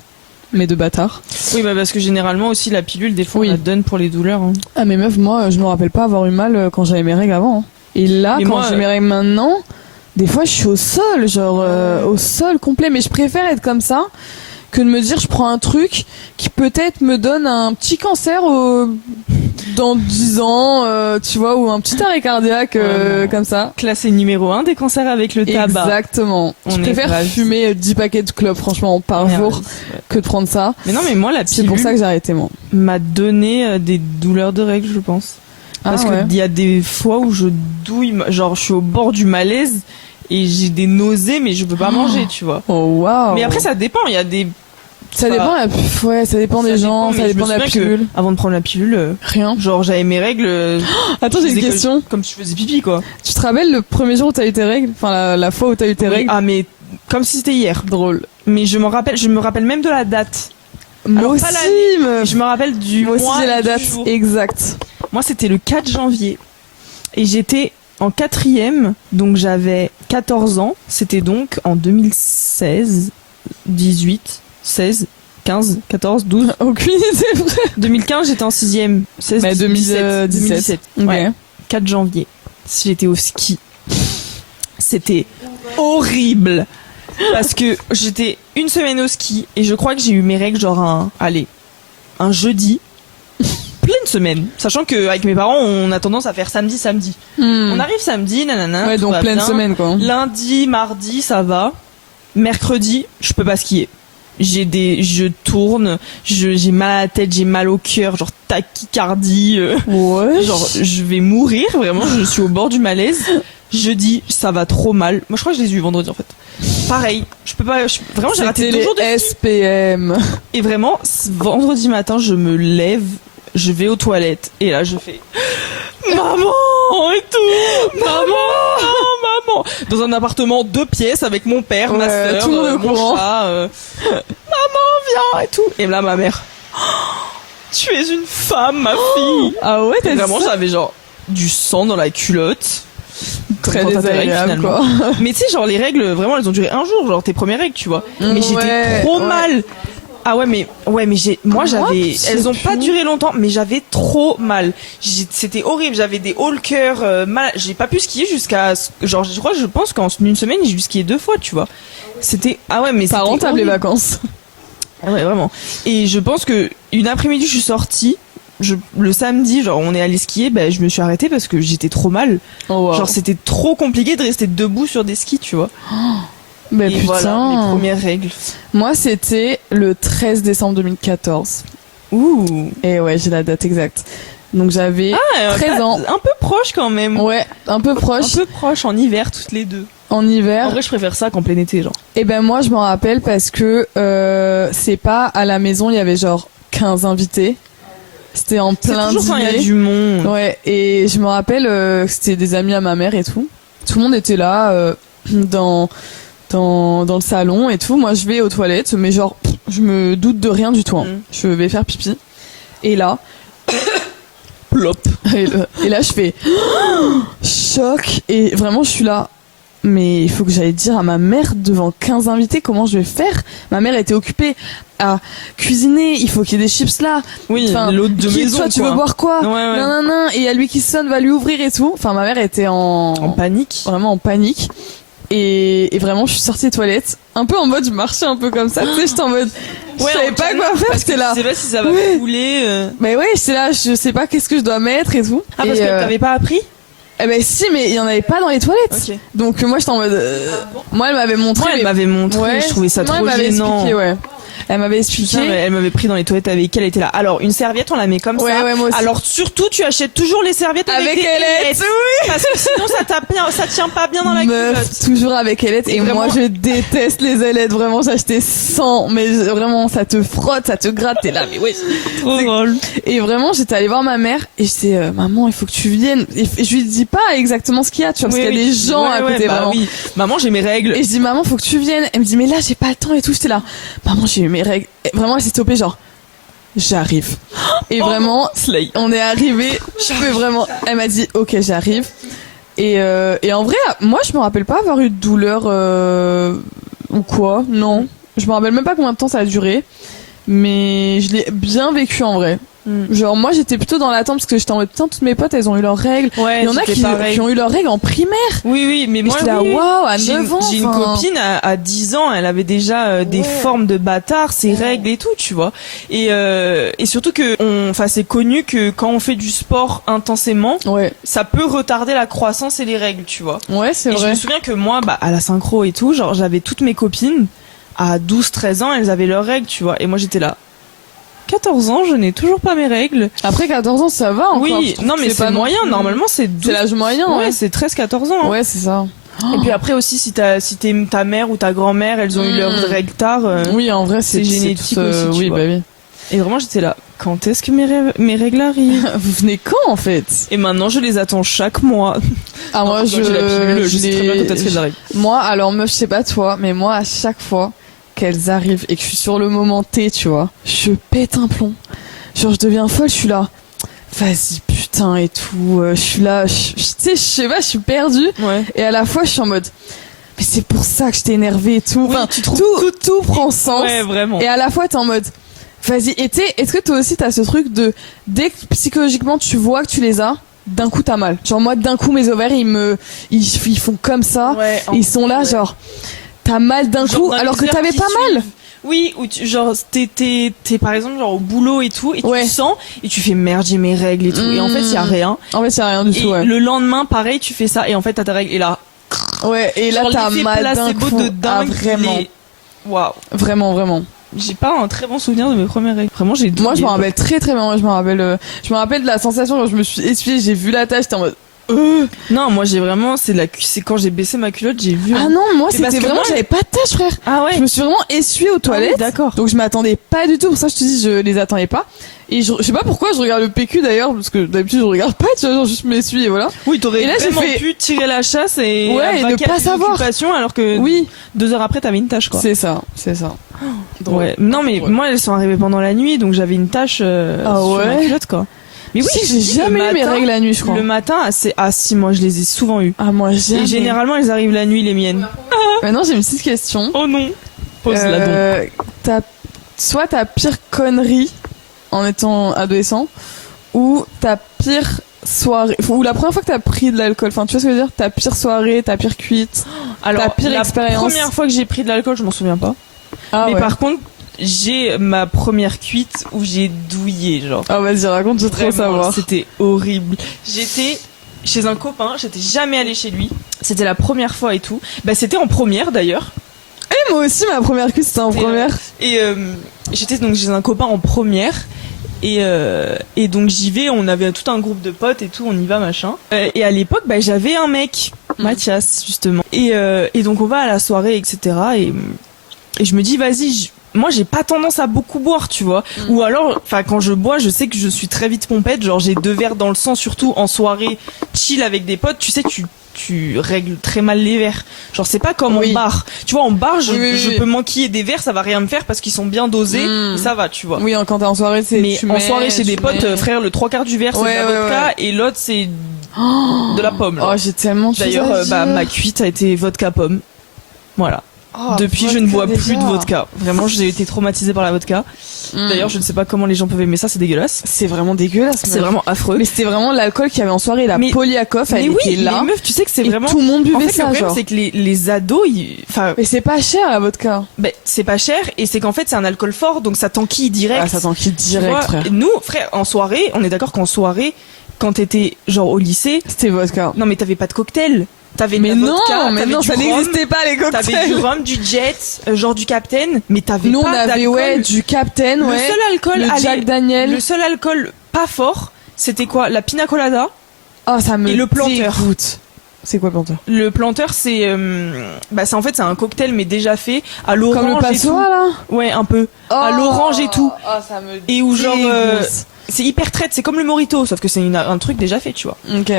Mais de bâtard. Oui, parce que généralement aussi la pilule, des fois on la donne pour les douleurs. Hein. Ah mais meuf, moi je me rappelle pas avoir eu mal quand j'avais mes règles avant. Hein. Et là, quand j'ai mes règles maintenant, des fois je suis au sol, genre au sol complet. Mais je préfère être comme ça que de me dire je prends un truc qui peut-être me donne un petit cancer dans 10 ans, tu vois, ou un petit arrêt cardiaque comme ça. Classé numéro 1 des cancers avec le tabac. Exactement. Je préfère fumer 10 paquets de clopes, franchement, par jour, que de prendre ça. Mais non, mais moi, la pilule... C'est pour ça que j'ai arrêté, moi. M'a donné des douleurs de règles, je pense. Parce qu'il y a des fois où je douille, genre je suis au bord du malaise et j'ai des nausées, mais je peux pas manger, tu vois. Oh waouh. Mais après ça dépend, il y a des... Ça dépend, ça dépend des gens, ça dépend de la pilule. Avant de prendre la pilule, rien. Genre j'avais mes règles. Attends, j'ai une question. Comme si je faisais pipi, quoi. Tu te rappelles le premier jour où t'as eu tes règles? Enfin, la fois où t'as eu tes règles? Ah, mais comme si c'était hier. Drôle. Mais je me rappelle même de la date. Moi Alors, aussi, je me rappelle du mois. Moi aussi, j'ai la date exacte. Moi, c'était le 4 janvier. Et j'étais en 4e, donc j'avais 14 ans. C'était donc en 2016, 18, 16, 15, 14, 12. Aucune idée, vrai. 2015, j'étais en 6e. 16, bah, 2017. Okay. Ouais. 4 janvier. J'étais au ski. C'était horrible. Parce que j'étais une semaine au ski et je crois que j'ai eu mes règles genre un jeudi. Pleine semaine. Sachant qu'avec mes parents, on a tendance à faire samedi. On arrive samedi, nanana. Ouais, donc pleine semaine, quoi. Lundi, mardi, ça va. Mercredi, je peux pas skier. Je tourne, j'ai mal à la tête, j'ai mal au cœur, genre tachycardie. Ouais. Genre, je vais mourir, vraiment, je suis au bord du malaise. Jeudi, ça va trop mal. Moi, je crois que je les ai eu vendredi, en fait. Pareil, je peux pas, vraiment, j'ai raté 2 jours de ski. SPM. Et vraiment, vendredi matin, je me lève, je vais aux toilettes, et là, je fais maman et tout, maman. Dans un appartement 2 pièces avec mon père, ma sœur, mon chat. Maman, viens et tout. Et là, ma mère, tu es une femme, ma fille. Ah ouais, t'as vraiment, j'avais genre du sang dans la culotte. Très désagréable, quoi. Mais tu sais, genre les règles, vraiment, elles ont duré un jour, genre tes premières règles, tu vois. Mais j'étais trop mal. Ah ouais, mais elles ont pas duré longtemps, mais j'avais trop mal. C'était horrible, j'avais des hauts le cœur, mal. J'ai pas pu skier jusqu'à, genre, je pense qu'en une semaine, j'ai dû skier 2 fois, tu vois. C'était, mais pas rentable les vacances. Ouais, vraiment. Et je pense que une après-midi, je suis sortie. Le samedi, genre, on est allé skier, je me suis arrêtée parce que j'étais trop mal. Oh, wow. Genre, c'était trop compliqué de rester debout sur des skis, tu vois. Mais et putain. Voilà, les premières règles. Moi, c'était le 13 décembre 2014. Ouh. Et ouais, j'ai la date exacte. Donc j'avais 13 ans. Un peu proche quand même. Ouais, un peu proche. Un peu proche, en hiver, toutes les deux. En hiver. En vrai, je préfère ça qu'en plein été, genre. Et moi, je m'en rappelle parce que c'est pas à la maison, il y avait genre 15 invités. C'était en plein dîner. C'est toujours quand il y a du monde. Ouais, et je me rappelle que c'était des amis à ma mère et tout. Tout le monde était là dans le salon et tout. Moi, je vais aux toilettes, mais genre, je me doute de rien du tout. Hein. Je vais faire pipi. Et là, plop. Et là, je fais choc. Et vraiment, je suis là. Mais il faut que j'aille dire à ma mère devant 15 invités comment je vais faire. Ma mère était occupée à cuisiner, il faut qu'il y ait des chips là. Oui, l'autre de maison, toi, tu veux boire quoi? Ouais. Non. Et il y a lui qui sonne, va lui ouvrir et tout. Enfin, ma mère était en panique. Vraiment en panique. Et vraiment, je suis sortie des toilettes, un peu en mode, je marchais un peu comme ça, tu sais, j'étais en mode, je savais pas quoi faire, j'étais là. Je sais pas si ça va couler. Mais ouais, j'étais là, je sais pas qu'est-ce que je dois mettre et tout. Ah, parce que t'avais pas appris? Si, mais il y en avait pas dans les toilettes. Okay. Donc moi, j'étais en mode, moi, elle m'avait montré. Moi, elle m'avait montré, je trouvais ça trop gênant. Expliqué, ouais. Elle m'avait expliqué. Putain, elle m'avait pris dans les toilettes avec elle était là. Alors, une serviette, on la met comme ça. Ouais, moi aussi. Alors, surtout, tu achètes toujours les serviettes avec des ailettes. Oui. Parce que sinon, ça tient pas bien dans la culotte. Toujours avec ailettes. Et vraiment... moi, je déteste les ailettes. Vraiment, j'ai acheté 100. Mais vraiment, ça te frotte, ça te gratte. T'es là, mais oui. Trop drôle. Et vraiment, j'étais allée voir ma mère. Et je disais, maman, il faut que tu viennes. Et je lui dis pas exactement ce qu'il y a, tu vois, parce qu'il y a des gens à côté, vraiment. Oui. Maman, j'ai mes règles. Et je dis, maman, faut que tu viennes. Elle me dit, mais là, j'ai pas le temps et tout. J'étais là, maman, j'ai eu mes règles. Et vraiment, elle s'est stoppée, genre, j'arrive. Et vraiment, on est arrivé. Je peux vraiment. Elle m'a dit, ok, j'arrive. Et en vrai, moi, je me rappelle pas avoir eu de douleur ou quoi. Non, je me rappelle même pas combien de temps ça a duré. Mais je l'ai bien vécu en vrai. Genre moi j'étais plutôt dans l'attente parce que j'étais en mode putain toutes mes potes elles ont eu leurs règles. Ouais, il y en a qui ont eu leurs règles en primaire. Oui, mais moi, j'étais là, waouh, à 9 ans. J'ai une copine à 10 ans, elle avait déjà des formes de bâtard, ses règles et tout, tu vois. Et surtout que, c'est connu que quand on fait du sport intensément, ça peut retarder la croissance et les règles, tu vois. Ouais, c'est vrai. Je me souviens que moi, à la synchro et tout, genre, j'avais toutes mes copines, à 12, 13 ans, elles avaient leurs règles, tu vois. Et moi, j'étais là. 14 ans, je n'ai toujours pas mes règles. Après 14 ans, ça va encore. Oui, non mais c'est moyen, normalement c'est 12. C'est l'âge moyen, ouais. C'est 13-14 ans. Hein. Ouais, c'est ça. Et puis après aussi, si t'es ta mère ou ta grand-mère, elles ont eu leurs règles tard. Oui, en vrai, c'est génétique aussi, tu oui, vois. Bah oui. Et vraiment, j'étais là. Quand est-ce que mes règles arrivent? Vous venez quand, en fait? Et maintenant, je les attends chaque mois. Ah, moi, j'ai la pilule, je sais très bien quand est-ce qu'elles arrivent. Moi, alors, meuf, je sais pas toi, mais moi, à chaque fois qu'elles arrivent et que je suis sur le moment T, tu vois, je pète un plomb. Genre, je deviens folle, je suis là. Vas-y, putain, et tout. Je suis là, tu sais, je sais pas, je suis perdue. Ouais. Et à la fois, je suis en mode, mais c'est pour ça que je t'ai énervée et tout. Oui, enfin, tu trouves tout prend sens. Ouais, vraiment. Et à la fois, t'es en mode, vas-y. Et est-ce que toi aussi, t'as ce truc de, dès que psychologiquement tu vois que tu les as, d'un coup, t'as mal. Genre, moi, d'un coup, mes ovaires, ils font comme ça. Ouais, et ils sont là, genre, t'as mal d'un coup, alors que t'avais pas mal. Oui, ou genre t'es par exemple genre au boulot et tout et tu sens et tu fais merde j'ai mes règles et tout et en fait il y a rien. En fait il y a rien du tout. Ouais. Le lendemain pareil tu fais ça et en fait t'as ta règle et là. Ouais et là t'as mal d'un coup. De dingue, vraiment. Waouh. Vraiment. J'ai pas un très bon souvenir de mes premières règles. Vraiment j'ai. Moi je me rappelle très bien. Moi, je me rappelle de la sensation quand je me suis essuyée, j'ai vu la tache, j'étais en mode. Non, moi j'ai vraiment c'est quand j'ai baissé ma culotte, j'ai vu. Ah non, moi c'était vraiment j'avais pas de tache frère. Ah ouais. Je me suis vraiment essuyée aux toilettes. D'accord. Donc je m'attendais pas du tout, pour ça je te dis je les attendais pas. Et je sais pas pourquoi je regarde le PQ d'ailleurs parce que d'habitude je regarde pas, tu vois, genre juste m'essuie et voilà. Oui, t'aurais vraiment pu tirer la chasse et ne pas savoir alors que 2 heures après t'avais une tache quoi. C'est ça. Donc, ouais. Non mais moi elles sont arrivées pendant la nuit donc j'avais une tache sur ma culotte quoi. Mais oui, j'ai jamais eu mes règles la nuit, je crois. Le matin, si, moi, je les ai souvent eues. Ah, moi, jamais. Et généralement, elles arrivent la nuit, les miennes. Maintenant, j'ai une petite question. Oh non. Pose-la donc. Soit ta pire connerie en étant adolescent, ou ta pire soirée, ou la première fois que t'as pris de l'alcool. Enfin, tu vois ce que je veux dire? Ta pire soirée, ta pire cuite, ta pire expérience. La première fois que j'ai pris de l'alcool, je m'en souviens pas. Mais par contre, j'ai ma première cuite où j'ai douillé, genre. Ah vas-y, raconte, je veux trop savoir. C'était horrible. J'étais chez un copain, j'étais jamais allée chez lui. C'était la première fois et tout. Bah c'était en première d'ailleurs. Et moi aussi, ma première cuite c'était en première. J'étais donc chez un copain en première. Et donc j'y vais, on avait tout un groupe de potes et tout, on y va machin. Et à l'époque, j'avais un mec, Mathias justement. Et donc on va à la soirée, etc. Et je me dis vas-y. Moi j'ai pas tendance à beaucoup boire tu vois ou alors quand je bois je sais que je suis très vite pompette, genre j'ai 2 verres dans le sang, surtout en soirée chill avec des potes, tu sais tu règles très mal les verres, genre c'est pas comme en bar, tu vois en bar je peux manquiller des verres, ça va rien me faire parce qu'ils sont bien dosés et ça va tu vois. Oui, quand t'es en soirée c'est soirée chez des potes frère, le 3/4 du verre c'est de la vodka et l'autre c'est de la pomme là. Oh j'ai tellement de choses d'ailleurs à dire. ma cuite a été vodka pomme, voilà. Depuis je ne bois plus de vodka. Vraiment j'ai été traumatisée par la vodka. D'ailleurs je ne sais pas comment les gens peuvent aimer ça, c'est dégueulasse. C'est vraiment dégueulasse. C'est vraiment affreux. Mais c'était vraiment l'alcool qu'il y avait en soirée, la Poliakov, elle était là. Mais meuf tu sais que c'est vraiment. Tout le monde buvait ça. Le problème c'est que les ados Mais c'est pas cher la vodka. C'est pas cher et c'est qu'en fait c'est un alcool fort donc ça t'enquille direct. Ah ça t'enquille direct frère. Nous frère en soirée on est d'accord qu'en soirée quand t'étais genre au lycée c'était vodka. Non mais t'avais pas de cocktail. T'avais mais de la vodka, mais non, ça n'existait pas les cocktails. T'avais du rhum, du jet, genre du Captain, mais t'avais nous, pas d'alcool. Nous on avait du Captain, Le seul alcool, Jack Daniel. Le seul alcool pas fort, c'était quoi? La pina colada. Oh ça me et le planteur. C'est quoi le planteur? Le planteur c'est en fait c'est un cocktail mais déjà fait à l'orange. Comme le passoire là. Ouais un peu. À l'orange et tout. Oh ça me et où genre c'est hyper traite, c'est comme le mojito sauf que c'est un truc déjà fait tu vois. Ok.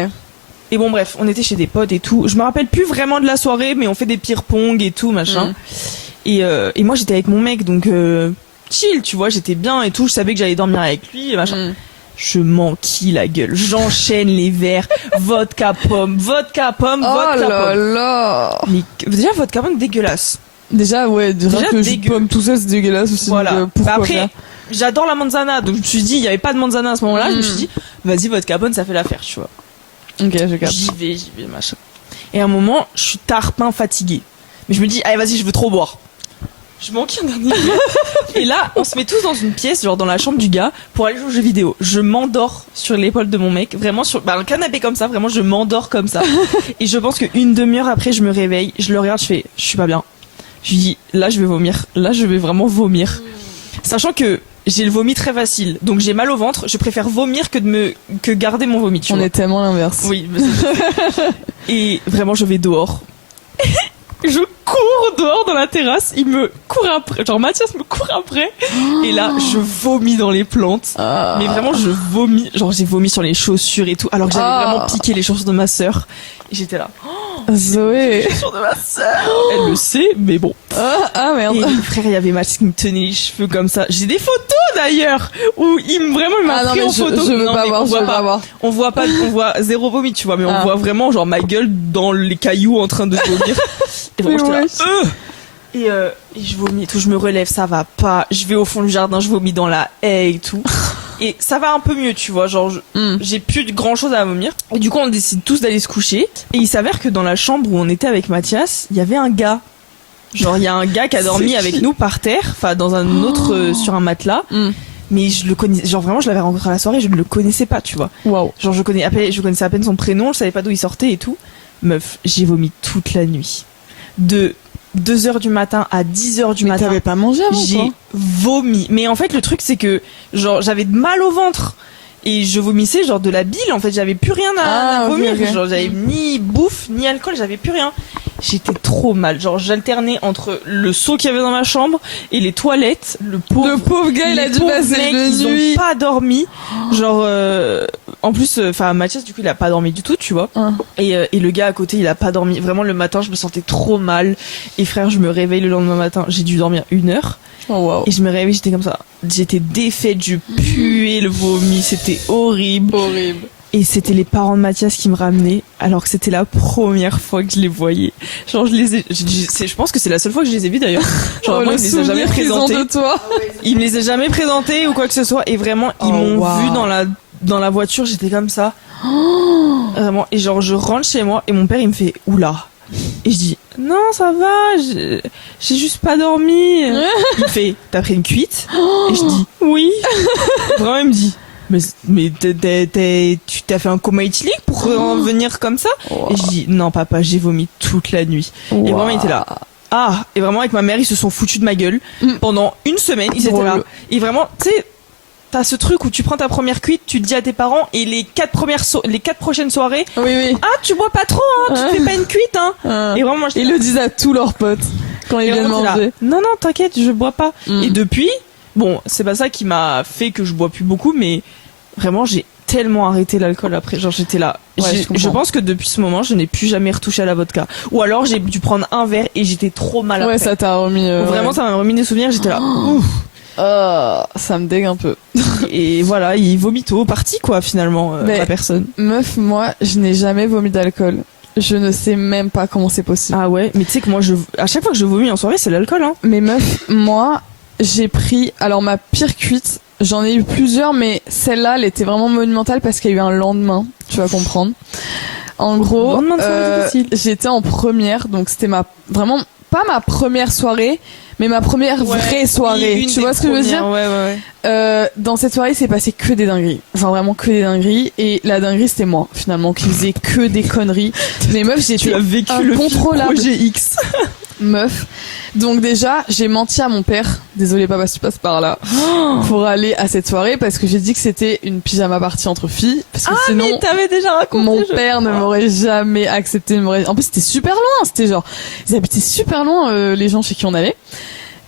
Et bon bref, on était chez des potes et tout. Je me rappelle plus vraiment de la soirée, mais on fait des pires pong et tout machin. Et moi j'étais avec mon mec donc chill, tu vois, j'étais bien et tout. Je savais que j'allais dormir avec lui et machin. Je m'enquille la gueule, j'enchaîne les verres, vodka pomme, vodka pomme, vodka pomme. Oh là là. Mais déjà vodka pomme dégueulasse. Déjà ouais, déjà que jus de pomme tout seul c'est dégueulasse aussi. Voilà. Donc, pourquoi après. j'adore la manzana, donc je me suis dit, il y avait pas de manzana à ce moment-là, je me suis dit, vas-y, vodka bonne, ça fait l'affaire, tu vois. Ok, je capte. J'y vais, machin. Et à un moment, je suis tarpin fatiguée. Mais je me dis, allez, vas-y, je veux trop boire. Je manque un dernier verre. Et là, on se met tous dans une pièce, genre dans la chambre du gars, pour aller jouer aux jeux vidéo. Je m'endors sur l'épaule de mon mec, vraiment sur un canapé comme ça, vraiment je m'endors comme ça. Et je pense qu'une demi-heure après, je me réveille, je le regarde, je fais, je suis pas bien. Je lui dis, là je vais vomir, là je vais vraiment vomir. Sachant que j'ai le vomi très facile, donc j'ai mal au ventre, je préfère vomir que garder mon vomi, tu vois. On est tellement l'inverse. Oui. Et vraiment, je vais dehors. Je cours dehors dans la terrasse, il me court après, genre Mathias me court après, et là je vomis dans les plantes, mais vraiment je vomis, genre j'ai vomi sur les chaussures et tout, alors que j'avais vraiment piqué les chaussures de ma sœur, et j'étais là, Zoé, les chaussures de ma sœur, elle le sait, mais bon. Ah merde. Et frère, il y avait Mathias qui me tenait les cheveux comme ça, j'ai des photos d'ailleurs, où il m'a pris en photo. Je veux pas voir. On voit zéro vomi, tu vois, mais on voit vraiment genre ma gueule dans les cailloux en train de vomir. Et vraiment, j'étais là, et je vomis et tout, je me relève, ça va pas. Je vais au fond du jardin, je vomis dans la haie et tout. Et ça va un peu mieux, tu vois, genre j'ai plus grand chose à vomir. Et du coup, on décide tous d'aller se coucher. Et il s'avère que dans la chambre où on était avec Mathias, il y avait un gars. Genre, il y a un gars qui a dormi avec nous par terre, enfin dans un autre sur un matelas. Mais je le connais, genre vraiment, je l'avais rencontré à la soirée, je ne le connaissais pas, tu vois. Waouh. Genre, je connaissais à peine son prénom, je savais pas d'où il sortait et tout. Meuf, j'ai vomi toute la nuit. De 2h du matin à 10h du matin. Mais t'avais pas mangé avant, j'ai vomi. Mais en fait, le truc, c'est que, genre, j'avais mal au ventre. Et je vomissais, genre, de la bile. En fait, j'avais plus rien à vomir. Okay. Genre, j'avais ni bouffe, ni alcool, j'avais plus rien. J'étais trop mal. Genre, j'alternais entre le seau qu'il y avait dans ma chambre et les toilettes. Le pauvre gars, il a dû passer ils ont pas dormi. Genre, en plus, Mathias, du coup, il a pas dormi du tout, tu vois. Et le gars à côté, il a pas dormi. Vraiment, le matin, je me sentais trop mal. Et frère, je me réveille le lendemain matin. J'ai dû dormir 1 heure. Oh, wow. Et je me réveille, j'étais comme ça. J'étais défaite, je puais le vomi. C'était horrible. Horrible. Et c'était les parents de Mathias qui me ramenaient, alors que c'était la première fois que je les voyais. Genre, je pense que c'est la seule fois que je les ai vus d'ailleurs. Genre, moi, ils me les ont jamais présentés. De toi. Ils me les ont jamais présentés ou quoi que ce soit. Et vraiment, ils m'ont vu dans la voiture, j'étais comme ça. Vraiment. Et genre, je rentre chez moi et mon père, il me fait, oula. Et je dis, non, ça va, j'ai juste pas dormi. Il me fait, t'as pris une cuite? Et je dis, oui. Vraiment, il me dit, mais tu t'as fait un coma éthylique pour revenir comme ça? Et je dis, non, papa, j'ai vomi toute la nuit. Et vraiment, il était là. Ah, et vraiment, avec ma mère, ils se sont foutus de ma gueule. Pendant 1 semaine, ils étaient là. Et vraiment, tu sais, t'as ce truc où tu prends ta première cuite, tu te dis à tes parents, et les 4 prochaines soirées, oui. Ah, tu bois pas trop, hein, tu te fais pas une cuite, hein. Et vraiment, moi, ils le disent à tous leurs potes quand ils viennent manger. Non, t'inquiète, je bois pas. Et depuis, bon, c'est pas ça qui m'a fait que je bois plus beaucoup, mais vraiment, j'ai tellement arrêté l'alcool après. Genre, j'étais là. Ouais, je pense que depuis ce moment, je n'ai plus jamais retouché à la vodka. Ou alors, j'ai dû prendre un verre et j'étais trop mal après. Ouais, ça t'a remis. Vraiment, ça m'a remis des souvenirs. J'étais là. Ouf. Ça me dégue un peu. Et voilà, il vomito, parti quoi, finalement, la personne. Meuf, moi, je n'ai jamais vomi d'alcool. Je ne sais même pas comment c'est possible. Ah ouais, mais tu sais que moi, à chaque fois que je vomis en soirée, c'est l'alcool, hein. Mais meuf, moi, j'ai pris, alors ma pire cuite, j'en ai eu plusieurs, mais celle-là, elle était vraiment monumentale parce qu'il y a eu un lendemain, tu vas comprendre. En gros, j'étais en première, donc c'était vraiment pas ma première soirée, mais ma première vraie soirée. Tu vois ce que je veux dire? Ouais. Dans cette soirée, il s'est passé que des dingueries. Genre vraiment que des dingueries. Et la dinguerie, c'était moi, finalement, qui faisais que des conneries. Mais meuf, j'étais incontrôlable. Projet X. Meuf. Donc déjà, j'ai menti à mon père. Désolé papa si tu passes par là. Pour aller à cette soirée parce que j'ai dit que c'était une pyjama party entre filles. Parce que sinon, mais t'avais déjà raconté. Mon père ne m'aurait jamais accepté de me... En plus, c'était super loin. C'était genre, ils habitaient super loin, les gens chez qui on allait.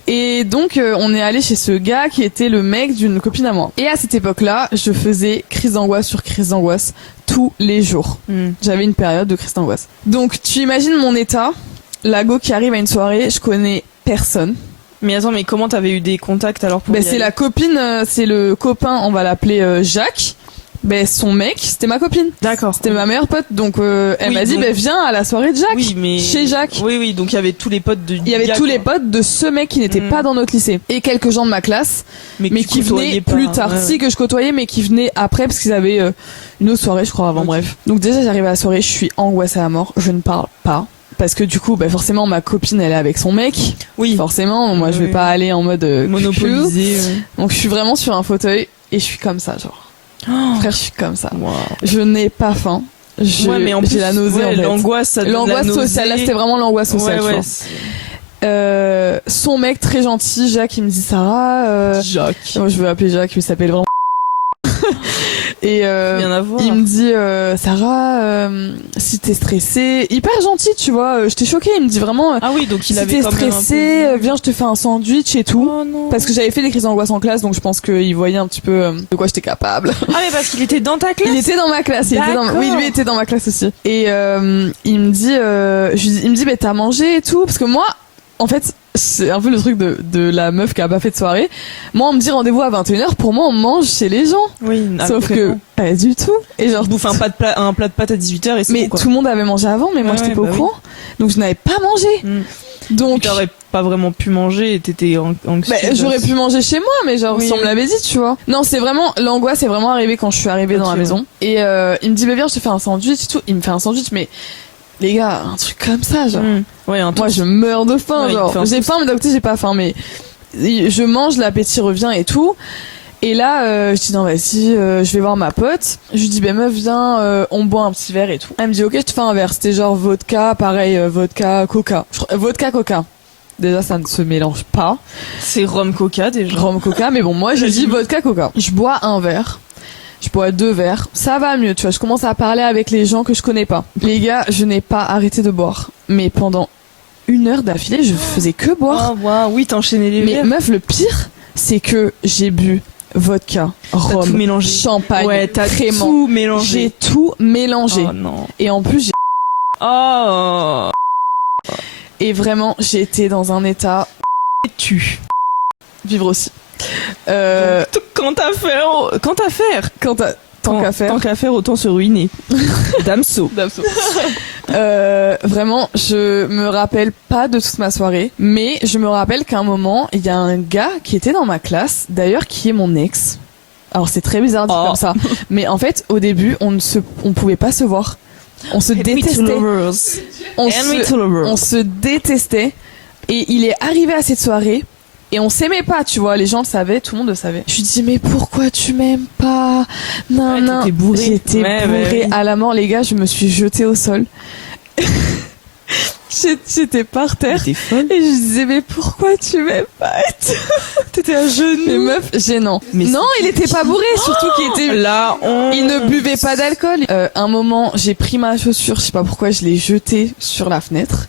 Et donc, on est allé chez ce gars qui était le mec d'une copine à moi. Et à cette époque-là, je faisais crise d'angoisse sur crise d'angoisse tous les jours. J'avais une période de crise d'angoisse. Donc, tu imagines mon état. La go qui arrive à une soirée, je connais personne. Mais attends, mais comment t'avais eu des contacts alors pour c'est la copine, c'est le copain, on va l'appeler Jacques. Ben son mec, c'était ma copine. D'accord. C'était ma meilleure pote, donc elle Oui, m'a dit donc- viens à la soirée de Jacques. Oui, mais Chez Jacques. Oui, donc il y avait tous les potes de. Il y avait gars, tous les quoi. potes de ce mec qui n'était pas dans notre lycée et quelques gens de ma classe, mais que tu qui côtoyais venaient pas, plus tard. ouais, Si ouais. que je côtoyais, mais qui venaient après parce qu'ils avaient une autre soirée, je crois, avant. Ok. Bref. Donc déjà, j'arrive à la soirée, je suis angoissée à mort. Je ne parle pas. Parce que du coup, bah forcément, ma copine, elle est avec son mec. Oui. Forcément, moi, je vais Oui. pas aller en mode Monopolisé. Donc, je suis vraiment sur un fauteuil et je suis comme ça, genre. Oh. Frère, je suis comme ça. Wow. Je n'ai pas faim. Ouais, mais en plus, J'ai la nausée, ouais, en fait. l'angoisse, ça donne L'angoisse la nausée. sociale, là, c'était vraiment l'angoisse sociale, Ouais, tu ouais. vois. Son mec, très gentil, Jacques, il me dit Sarah, Jacques. moi, je veux appeler Jacques, il s'appelle vraiment. Et Rien à voir. il me dit Sarah, si t'es stressée, hyper gentil, tu vois, j'étais choquée, il me dit vraiment Ah oui, donc il si avait t'es quand même un stressée, peu- viens, je te fais un sandwich et tout. Oh non. Parce que j'avais fait des crises d'angoisse en classe, donc je pense qu'il voyait un petit peu de quoi j'étais capable. Ah mais parce qu'il était dans ta classe. Il était dans ma classe, D'accord. oui, lui était dans ma classe aussi. Et il me dit, il me dit, mais t'as mangé et tout, parce que moi, en fait, c'est un peu le truc de la meuf qui a pas fait de soirée. Moi, on me dit rendez-vous à 21h, pour moi, on mange chez les gens. Oui. Sauf que pas du tout. Et genre, je bouffe un plat de pâtes à 18h et c'est mais bon, quoi. tout le monde avait mangé avant, mais moi, Ouais, j'étais pas bah au oui. courant. Donc, je n'avais pas mangé. Mm. Donc, Tu t'aurais pas vraiment pu manger et t'étais anxieuse. bah, j'aurais pu manger chez moi, mais genre, Oui, si on me oui. l'avait dit, tu vois. Non, c'est vraiment, l'angoisse est vraiment arrivée quand je suis arrivée dans la Ok, maison. Et il me dit, bah viens, je te fais un sandwich et tout. Il me fait un sandwich, mais les gars, un truc comme ça, genre. Mm. Ouais, un Moi, truc. je meurs de faim, Ouais, il te fait genre. un J'ai truc. faim, mais d'un côté, j'ai pas faim, mais je mange, l'appétit revient et tout. Et là, je dis non, vas-y, je vais voir ma pote. Je lui dis, ben meuf, viens, on boit un petit verre et tout. Elle me dit, ok, je te fais un verre. C'était genre vodka, pareil, vodka, coca. Vodka, coca. Déjà, ça ne se mélange pas. C'est rhum coca déjà. Rhum, coca, mais bon, moi, je dis vodka, coca. Je bois un verre. Je bois 2 verres. Ça va mieux, tu vois. Je commence à parler avec les gens que je connais pas. Les gars, je n'ai pas arrêté de boire. Mais pendant 1 heure d'affilée, je faisais que boire. Oh, wow. Oui, t'enchaînais les Mais verres. meuf, le pire, c'est que j'ai bu vodka, T'as tout rhum, mélangé. champagne, Ouais, t'as crément. tout mélangé. J'ai tout mélangé. Oh non. Et en plus, Oh. et vraiment, j'étais dans un état Tu. vivre aussi. Quant à faire. Tant qu'à faire. Tant qu'à faire, autant se ruiner. Damso. Vraiment, je me rappelle pas de toute ma soirée, mais je me rappelle qu'à un moment, il y a un gars qui était dans ma classe, d'ailleurs qui est mon ex. Alors c'est très bizarre dit Oh. comme ça, mais en fait, au début, on pouvait pas se voir. On se détestait. On se détestait. Et il est arrivé à cette soirée et on s'aimait pas, tu vois. Les gens le savaient, tout le monde le savait. Je lui dis mais pourquoi tu m'aimes pas? Non, Ouais, non. t'étais bourrée. J'étais Ouais, bourrée ouais, oui. à la mort, les gars. Je me suis jetée au sol. J'étais par terre. T'es folle. Et je disais mais pourquoi tu m'aimes pas? T'étais à genoux. Mais meuf, gênant. Mais non, il était pas bourré, surtout qu'il était. Là, Il ne buvait pas d'alcool. Un moment, j'ai pris ma chaussure, je sais pas pourquoi, je l'ai jetée sur la fenêtre.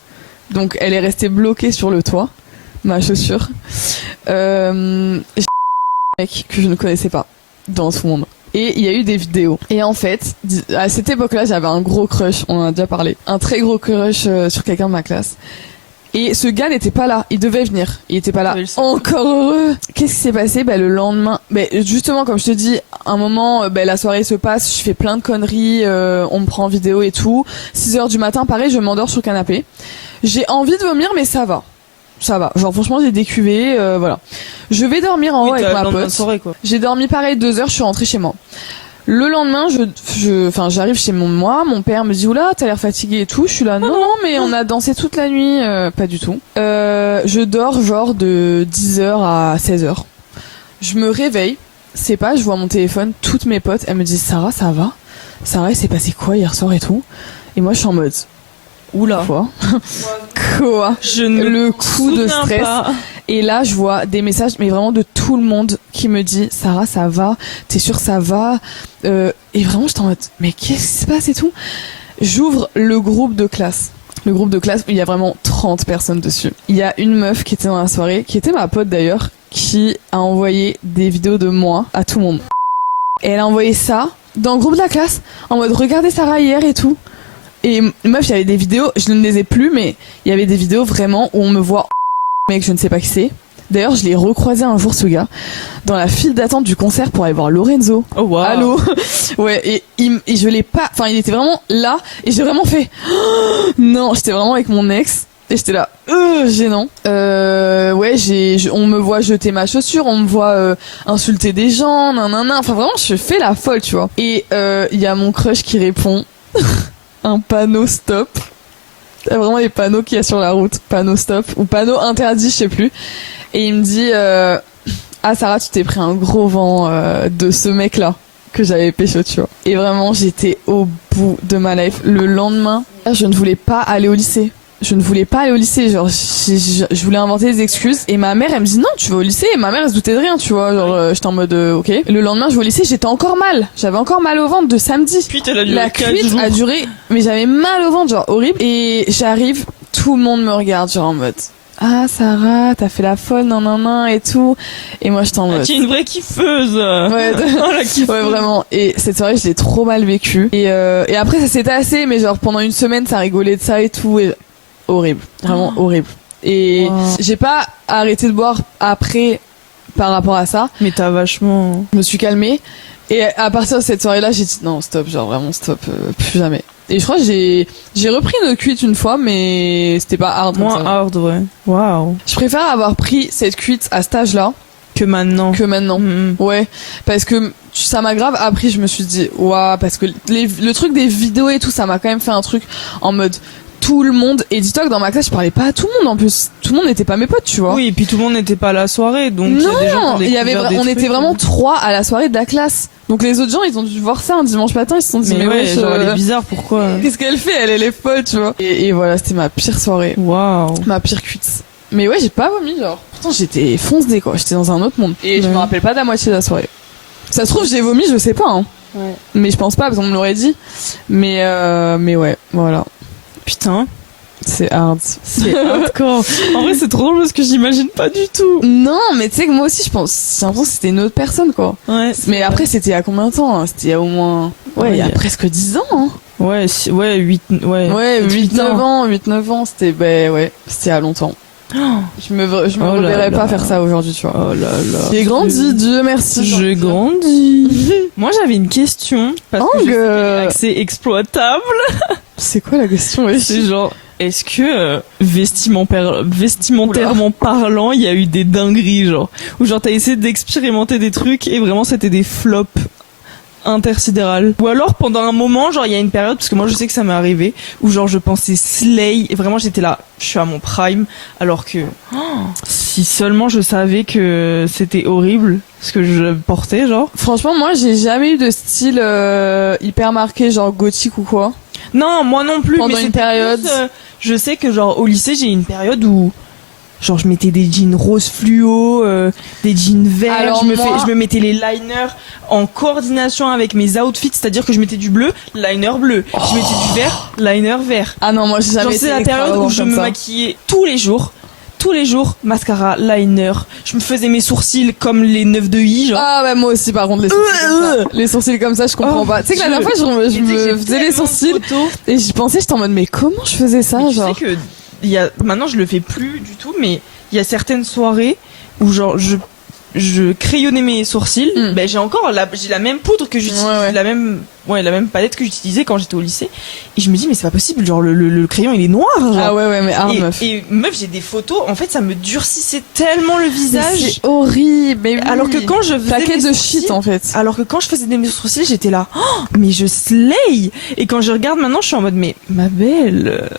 Donc, elle est restée bloquée sur le toit, ma chaussure. J'ai un mec que je ne connaissais pas dans ce monde. Et il y a eu des vidéos. Et en fait, à cette époque-là, j'avais un gros crush, on en a déjà parlé. Un très gros crush sur quelqu'un de ma classe. Et ce gars n'était pas là, il devait venir. Il était pas là. T'avais le seum. Encore heureux. Qu'est-ce qui s'est passé? Bah, le lendemain, bah, justement, comme je te dis, un moment, bah, la soirée se passe, je fais plein de conneries, on me prend en vidéo et tout. 6h du matin, pareil, je m'endors sur le canapé. J'ai envie de vomir, mais ça va. Ça va. Genre, franchement, j'ai des cuvées, voilà. Je vais dormir en haut avec ma pote. Soirée, quoi. J'ai dormi pareil 2 heures, je suis rentrée chez moi. Le lendemain, j'arrive chez moi, mon père me dit oula, t'as l'air fatiguée et tout. Je suis là, non, mais on a dansé toute la nuit, pas du tout. Je dors genre de 10h à 16h. Je me réveille, c'est pas, je vois mon téléphone, toutes mes potes, elles me disent Sarah, ça va? Sarah, il s'est passé quoi hier soir et tout? Et moi, je suis en mode Oula. Quoi? Je ne Le coup de souviens stress. pas. Et là, je vois des messages, mais vraiment de tout le monde qui me dit Sarah, ça va? T'es sûre ça va? Et vraiment, j'étais en mode mais qu'est-ce qui se passe et tout? J'ouvre le groupe de classe. Le groupe de classe, il y a vraiment 30 personnes dessus. Il y a une meuf qui était dans la soirée, qui était ma pote d'ailleurs, qui a envoyé des vidéos de moi à tout le monde. Et elle a envoyé ça dans le groupe de la classe, en mode regardez Sarah hier et tout. Et meuf, il y avait des vidéos, je ne les ai plus, mais il y avait des vidéos vraiment où on me voit mec, je ne sais pas qui c'est. D'ailleurs, je l'ai recroisé un jour, ce gars, dans la file d'attente du concert pour aller voir Lorenzo. Oh wow. Allô. Ouais, et je l'ai pas, enfin, il était vraiment là, et j'ai vraiment fait, oh, non, j'étais vraiment avec mon ex, et j'étais là, gênant. Ouais, on me voit jeter ma chaussure, on me voit insulter des gens, nanana, enfin vraiment, je fais la folle, tu vois. Et il y a mon crush qui répond, un panneau stop. Vraiment les panneaux qu'il y a sur la route, panneau stop, ou panneau interdit, je sais plus. Et il me dit, ah Sarah, tu t'es pris un gros vent de ce mec-là que j'avais pécho, tu vois. Et vraiment, j'étais au bout de ma life. Le lendemain, je ne voulais pas aller au lycée. Je ne voulais pas aller au lycée, genre je voulais inventer des excuses et ma mère elle me dit non tu vas au lycée et ma mère elle se doutait de rien, tu vois, genre j'étais en mode ok. Le lendemain je vais au lycée, j'étais encore mal, j'avais encore mal au ventre de samedi. Puis elle a duré La cuite a duré, mais j'avais mal au ventre, genre horrible. Et j'arrive, tout le monde me regarde genre en mode ah Sarah t'as fait la folle nan et tout, et moi j'étais en mode tu es une vraie kiffeuse. Ouais, Oh, la kiffeuse. ouais vraiment. Et cette soirée je l'ai trop mal vécue et après ça s'est tassé, mais genre pendant une semaine ça rigolait de ça et tout, et horrible, vraiment horrible. Et j'ai pas arrêté de boire après par rapport à ça. Mais t'as vachement... Je me suis calmée. Et à partir de cette soirée-là, j'ai dit non, stop, genre vraiment stop, plus jamais. Et je crois que j'ai repris une cuite une fois, mais c'était pas hard. Moins hard, ouais. Waouh. Je préfère avoir pris cette cuite à cet âge-là que maintenant. Ouais, parce que ça m'a grave appris. Je me suis dit waouh, parce que le truc des vidéos et tout, ça m'a quand même fait un truc en mode tout le monde. Et dis-toi que dans ma classe je parlais pas à tout le monde, en plus tout le monde n'était pas mes potes, tu vois. Oui, et puis tout le monde n'était pas à la soirée, donc non, on était vraiment 3 à la soirée de la classe, donc les autres gens ils ont dû voir ça un dimanche matin, ils se sont dit mais ouais, genre elle est bizarre, pourquoi qu'est-ce qu'elle fait, elle est folle, tu vois. Et voilà, c'était ma pire soirée. Waouh. Ma pire cuite. Mais ouais, j'ai pas vomi, genre pourtant j'étais foncée quoi, j'étais dans un autre monde. Et je me rappelle pas de la moitié de la soirée. Ça se trouve j'ai vomi, je sais pas hein. Ouais. Mais je pense pas parce qu'on me l'aurait dit. Mais ouais, voilà. Putain, c'est hard. C'est hardcore. En vrai, c'est trop drôle parce que j'imagine pas du tout. Non, mais tu sais que moi aussi, j'ai l'impression que c'était une autre personne, quoi. Ouais. Mais après, c'était il y a combien de temps hein? C'était il y a au moins... Ouais, il y a presque 10 ans, hein. Ouais, 8 8-9 ans. 8-9 ans, c'était... Ben ouais, c'était il y a longtemps. Je me reverrais pas faire ça aujourd'hui, tu vois. Oh là là. J'ai grandi, Dieu merci. J'ai grandi. Moi, j'avais une question. Parce que je sais que c'est exploitable. C'est quoi la question? C'est genre, est-ce que vestimentairement parlant, il y a eu des dingueries, genre, ou genre t'as essayé d'expérimenter des trucs et vraiment c'était des flops intersidérales, ou alors pendant un moment, genre il y a une période, parce que moi je sais que ça m'est arrivé, où genre je pensais slay et vraiment j'étais là, je suis à mon prime, alors que si seulement je savais que c'était horrible ce que je portais, genre. Franchement, moi j'ai jamais eu de style hyper marqué, genre gothique ou quoi. Non, moi non plus. Pendant mais une période. Je sais que genre au lycée j'ai eu une période où genre je mettais des jeans rose fluo, des jeans verts. Alors je me mettais les liners en coordination avec mes outfits, c'est-à-dire que je mettais du bleu, liner bleu. Je mettais du vert, liner vert. Ah non, moi j'ai jamais. Genre c'est la période où je me maquillais tous les jours, mascara, liner. Je me faisais mes sourcils comme les 9 de I, genre. Ah ouais, moi aussi par contre les sourcils comme ça. Les sourcils comme ça, je comprends pas. Tu sais que la dernière fois je me faisais les sourcils et j'y pensais, j'étais en mode mais comment je faisais ça, mais genre. Tu sais que maintenant je le fais plus du tout, mais il y a certaines soirées où genre je crayonnais mes sourcils. Ben j'ai encore j'ai la même poudre que j'utilise, la même palette que j'utilisais quand j'étais au lycée, et je me dis mais c'est pas possible, genre le crayon il est noir, genre. Ah ouais mais meuf. Et meuf, j'ai des photos, en fait ça me durcissait tellement le visage, c'est horrible. Mais oui. Alors que quand je faisais paquet de shit en fait. Alors que quand je faisais mes sourcils, j'étais là mais je slay, et quand je regarde maintenant je suis en mode mais ma belle,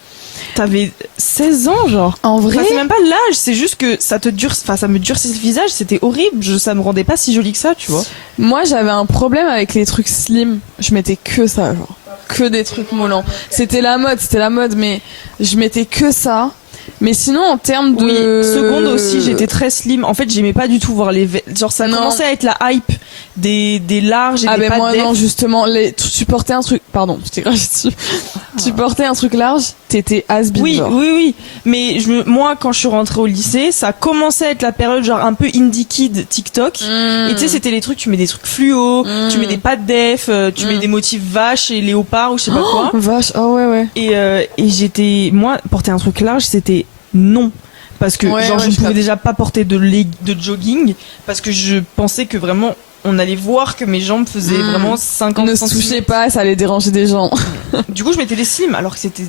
t'avais 16 ans, genre. En vrai, c'est même pas l'âge, c'est juste que ça me durcit le visage, c'était horrible, ça me rendait pas si jolie que ça, tu vois. Moi, j'avais un problème avec les trucs slim. Je mettais que ça, genre. Que des trucs moulants. C'était la mode, mais je mettais que ça. Mais sinon, en termes de... Oui, seconde aussi, j'étais très slim. En fait, j'aimais pas du tout voir genre ça commençait à être la hype des larges et des pas moi def. non, justement, tu portais un truc... Pardon, je t'ai craché dessus. Tu portais un truc large, t'étais has-been, oui, genre. Oui. Mais moi, quand je suis rentrée au lycée, ça commençait à être la période genre un peu indie kid TikTok. Et tu sais, c'était les trucs, tu mets des trucs fluo, tu mets des pattes def, tu mets des motifs vaches et léopard ou je sais pas quoi. Vache, oh ouais. Et j'étais... Moi, porter un truc large, c'était non. parce que Ouais, genre ouais, je ne je pouvais capte. déjà pas porter de jogging parce que je pensais que vraiment on allait voir que mes jambes faisaient vraiment 50 Ne se touchez centimètres. pas, ça allait déranger des gens. Du coup, je mettais des slims alors que c'était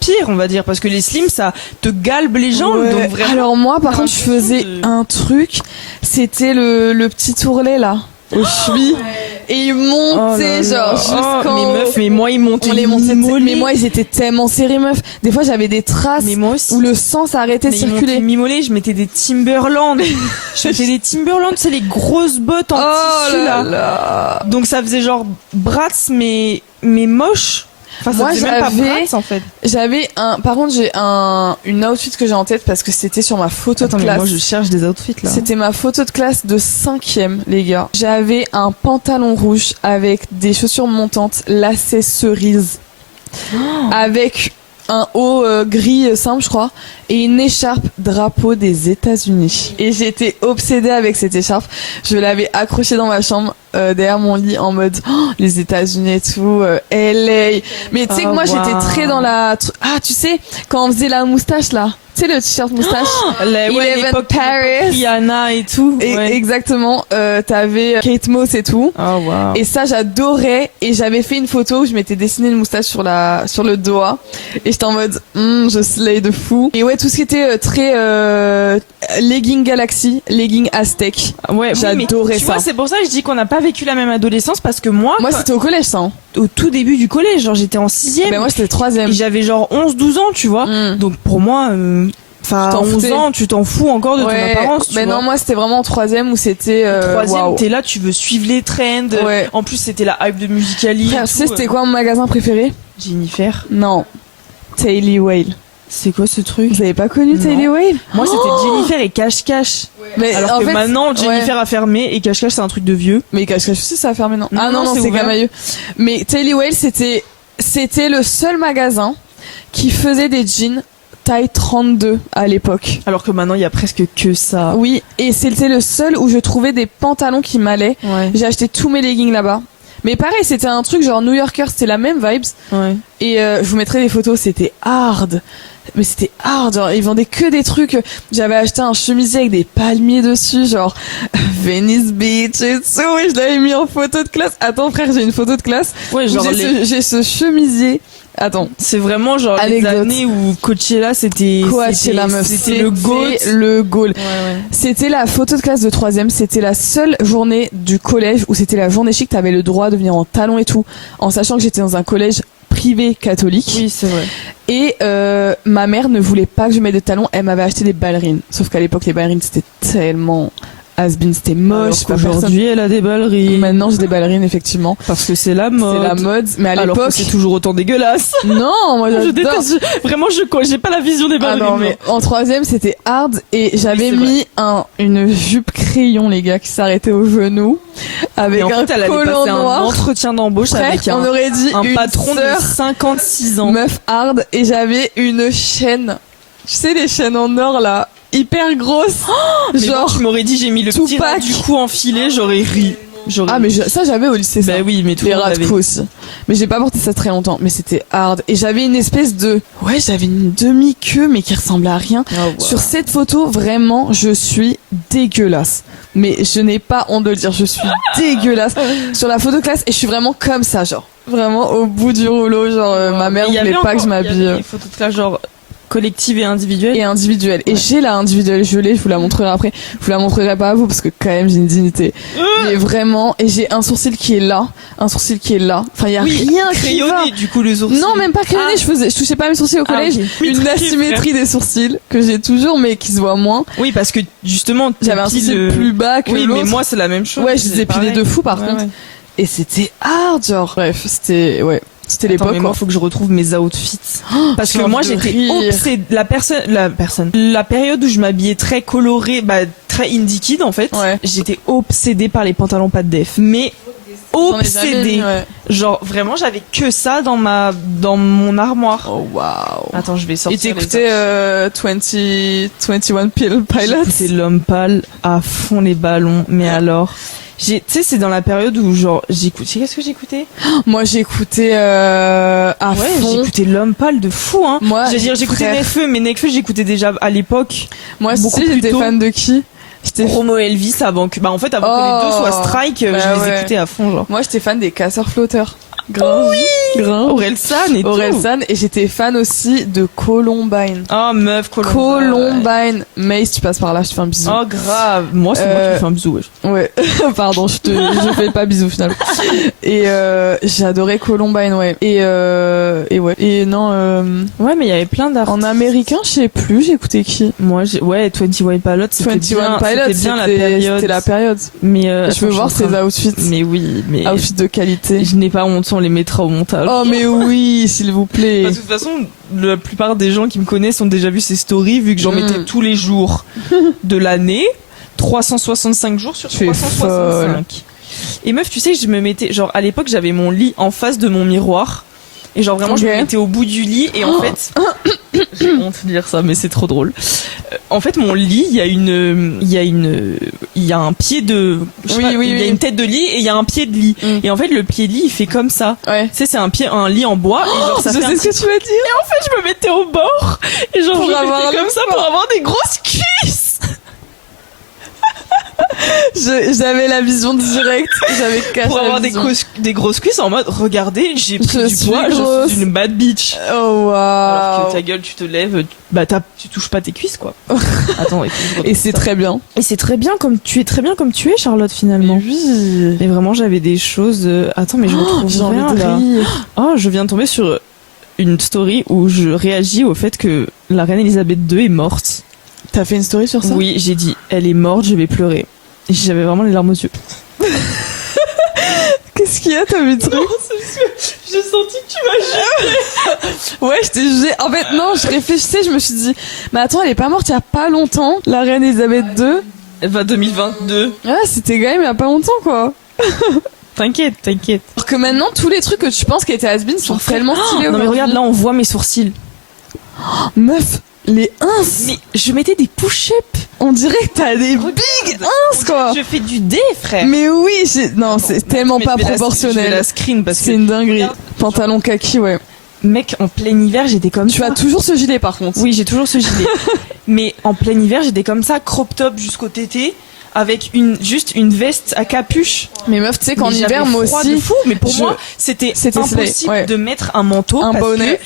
pire, on va dire, parce que les slims ça te galbe les jambes, Ouais. donc vraiment. Alors moi, par t'as contre, je l'impression faisais de- un truc, c'était le petit tourlet là, au cheville, et il montait genre jusqu'en mais meuf, mais moi ils montaient on les montait, mi-mollets. mais moi ils étaient tellement serrés meuf. Des fois j'avais des traces Mais moi aussi. où le sang s'arrêtait de Mais ils montaient circuler. mi-mollets, je mettais des Timberland. Je mettais des Timberland, c'est les grosses bottes en Oh tissu là là. là. Donc ça faisait genre Bratz mais moche. Enfin, ça Moi, faisait même pas j'avais- Bratz en fait. J'avais par contre j'ai une outfit que j'ai en tête parce que c'était sur ma photo Attends, de mais classe. moi je cherche des outfits là. C'était ma photo de classe de 5e, les gars. J'avais un pantalon rouge avec des chaussures montantes, lacets cerises, avec un haut gris simple, je crois, et une écharpe drapeau des États-Unis. Et j'étais obsédée avec cette écharpe. Je l'avais accrochée dans ma chambre, derrière mon lit, en mode oh, les États-Unis et tout, LA. Mais tu sais que moi j'étais très dans la. Ah, tu sais, quand on faisait la moustache là. Tu sais, le t-shirt moustache. Eleven l'époque Paris. Rihanna et tout. Et Ouais. exactement, t'avais Kate Moss et tout. Oh wow. Et ça, j'adorais. Et j'avais fait une photo où je m'étais dessiné une moustache sur le doigt. Et j'étais en mode, je slay de fou. Et ouais, tout ce qui était très legging Galaxy, legging Aztec. Ouais, oui, mais j'adorais tu ça. vois, c'est pour ça que je dis qu'on n'a pas vécu la même adolescence parce que moi, Moi, c'était au collège, ça. Hein. au tout début du collège, genre j'étais en 6e Ben moi, c'était 3e. et j'avais genre 11-12 ans, tu vois. Donc pour moi, enfin Tu t'en 11 foutais. ans, tu t'en fous encore de ton apparence, tu Ben vois. non, moi, c'était vraiment en 3e où c'était. Troisième, Waouh. t'es là, tu veux suivre les trends. Ouais. En plus, c'était la hype de Musicali. Frère, et tu sais, tout. c'était quoi mon magasin préféré? Jennifer. Non. Taily Whale. C'est quoi ce truc? Vous avez pas connu Non. Taily Whale? Moi, c'était Jennifer et Cache Cache. Mais Alors en que fait, maintenant, Jennifer ouais. a fermé et Cache Cache, c'est un truc de vieux. Mais Cache Cache aussi, ça a fermé, non? Non, Ah non, non, c'est c'est ouvert. Camailleux. Mais Taily Whale, c'était le seul magasin qui faisait des jeans taille 32 à l'époque. Alors que maintenant, il y a presque que ça. Oui, et c'était le seul où je trouvais des pantalons qui m'allaient. Ouais. J'ai acheté tous mes leggings là-bas. Mais pareil, c'était un truc genre New Yorker, c'était la même vibes. Ouais. Et je vous mettrai des photos, c'était hard. Mais c'était hard, genre ils vendaient que des trucs. J'avais acheté un chemisier avec des palmiers dessus, genre Venice Beach et tout, et je l'avais mis en photo de classe. Attends frère, j'ai une photo de classe. Ouais, Où genre j'ai ce chemisier. Attends. c'est vraiment genre Anecdote. les années où Coachella c'était Coachella, meuf, c'était le goat. le goal. Ouais, ouais. C'était la photo de classe de 3e, c'était la seule journée du collège où c'était la journée chic, t'avais le droit de venir en talons et tout, en sachant que j'étais dans un collège privé catholique. Oui, c'est vrai. Et ma mère ne voulait pas que je mette de talons, elle m'avait acheté des ballerines. Sauf qu'à l'époque, les ballerines, c'était tellement has-been, c'était moche. Alors qu'aujourd'hui, elle a des ballerines. Maintenant, j'ai des ballerines, effectivement. Parce que c'est la mode. C'est la mode, mais à Alors que l'époque... c'est toujours autant dégueulasse. Non, moi Je j'adore. déteste. Vraiment, j'ai pas la vision des Ah ballerines. non, mais en 3e, c'était hard et j'avais c'est mis une jupe crayon, les gars, qui s'arrêtait au genou, avec Et en un fait, elle allait collant passer un noir. entretien d'embauche Frère, avec on aurait dit un une patron sœur de 56 ans. meuf hard, et j'avais une chaîne. Tu sais, les chaînes en or, là, hyper grosses. Mais genre, bon, tu m'aurais dit, j'ai mis le petit rat Tupac. du cou enfilé, j'aurais ri. ah, mais ça, j'avais au lycée, ça. Bah oui, mais tout Les le monde rats de l'avait. cou aussi. Mais j'ai pas porté ça très longtemps, mais c'était hard. Et j'avais une espèce de, ouais, j'avais une demi-queue, mais qui ressemblait à rien. Oh, wow. Sur cette photo, vraiment, je suis dégueulasse. Mais je n'ai pas honte de le dire, je suis dégueulasse. Sur la photo classe, et je suis vraiment comme ça, genre. Vraiment au bout du rouleau, genre, ma mère Il y voulait avait pas que je encore- il y m'habille. avait des photos de classe genre collective et individuelle. Et individuelle. Et j'ai la individuelle, je l'ai, je vous la montrerai après. Je vous la montrerai pas à vous parce que quand même j'ai une dignité. Mais vraiment, et j'ai un sourcil qui est là, un sourcil qui est là. Enfin, il y a Oui, rien qui va. crayonné du coup les sourcils. Non, même pas crayonné, je touchais pas mes sourcils au collège. ok. Oui, Une très asymétrie des sourcils que j'ai toujours mais qui se voit moins. Oui, parce que justement, J'avais un sourcil plus bas que Oui, l'autre. mais moi c'est la même chose. Ouais, je les épilais pareil. de fou par Ouais, contre. ouais. Et c'était hard, genre. Bref, c'était, ouais. C'était Attends, l'époque, mais moi, quoi. faut que je retrouve mes outfits. Parce j'ai que moi, envie de j'étais rire. obsédée. La période où je m'habillais très colorée, bah, très indie kid, en fait. Ouais. J'étais obsédée par les pantalons pas de def. Mais J'en ai jamais obsédée. mis, ouais. Genre, vraiment, j'avais que ça dans mon armoire. Oh, waouh. Attends, je vais Et sortir. t'écoutais 21 Pill Pilot? C'est l'homme pâle à fond les ballons. Mais alors. Tu sais, c'est dans la période où genre j'écoutais. Qu'est-ce que j'écoutais? Moi, j'écoutais à fond. J'écoutais L'Homme Pâle de fou, hein. Moi, j'écoutais frère. Nekfeu, mais Nekfeu, j'écoutais déjà à l'époque. Moi, beaucoup si plus j'étais tôt. fan de qui? Romo et Elvis avant que, en fait, avant que les deux soient strike, Bah je les ouais. écoutais à fond, genre. Moi, j'étais fan des Casseurs Flotteurs. Grave. Grave. Orelsan et tout. Orelsan, et j'étais fan aussi de Columbine. Oh, meuf, Columbine. Mace, tu passes par là, je te fais un bisou. Oh, grave. Moi, c'est moi qui me fais un bisou, wesh. Ouais. Pardon, je fais pas bisou finalement. Et j'adorais Columbine, ouais. Et ouais. Et non, Ouais, mais il y avait plein d'artistes. en américain, je sais plus, j'écoutais qui? Moi, 21 Pilots, c'était bien, 21 Pilots, c'était bien la période. C'était la période. Mais, Je veux voir ces outfits. Mais oui, mais. Outfits de qualité. Je n'ai pas honte, on les mettra au montage. Oh, mais oui, s'il vous plaît. Parce que de toute façon, la plupart des gens qui me connaissent ont déjà vu ces stories, vu que j'en mettais tous les jours de l'année, 365 jours sur Tu es 365. Et meuf, tu sais, je me mettais, genre, à l'époque, j'avais mon lit en face de mon miroir. Et genre, vraiment, je me mettais au bout du lit. Et en fait, j'ai honte de dire ça, mais c'est trop drôle. En fait, mon lit, il y a un pied de, il y a une tête de lit et il y a un pied de lit. Et en fait, le pied de lit, il fait comme ça. Ouais. Tu sais, c'est un lit en bois. Et genre, ça Je fait sais ce que tu veux dire. Et en fait, je me mettais au bord. Et genre, Pour je me avoir mettais le comme ça pour avoir des grosses cuisses. J'avais la vision directe. J'avais caché Pour la avoir vision. des grosses cuisses en mode, regardez, j'ai pris Je du suis poids, grosse. je suis une bad bitch. Oh, waouh. Alors que ta gueule, tu te lèves, tu touches pas tes cuisses, quoi. Attends, Et c'est très bien. Et c'est très bien comme tu es, Charlotte, finalement. Oui. Mais vraiment, j'avais des choses. Attends, mais je retrouve J'ai envie rien, de là. rire. Oh, je viens de tomber sur une story où je réagis au fait que la reine Elisabeth II est morte. T'as fait une story sur ça? Oui, j'ai dit, elle est morte, je vais pleurer. Et j'avais vraiment les larmes aux yeux. Qu'est-ce qu'il y a? T'as vu le truc? J'ai senti que tu m'as jugé. Ouais, je t'ai jugé. En fait, non, je réfléchissais, je me suis dit, mais attends, elle est pas morte il y a pas longtemps, la reine Elisabeth II. Elle va 2022. Ah, c'était quand même il y a pas longtemps, quoi. T'inquiète. Alors que maintenant, tous les trucs que tu penses qui étaient has-been sont tellement stylés. Non mais regarde, là on voit mes sourcils. Meuf, les ins. Mais je mettais des push-ups. On dirait que t'as des big ins, quoi. Je fais du D, frère. Mais oui, non, c'est tellement pas Je vais proportionnel. la screen parce C'est que une dinguerie. Pantalon kaki, ouais. mec, en plein hiver, j'étais comme ça. Tu as toujours ce gilet, par contre. Oui, j'ai toujours ce gilet. Mais en plein hiver, j'étais comme ça, crop top jusqu'au tété, avec juste une veste à capuche. Mais meuf, tu sais qu'en Mais hiver, j'avais moi froid aussi. de fou, mais pour moi, c'était impossible stylé, ouais. de mettre un manteau, Un bonnet.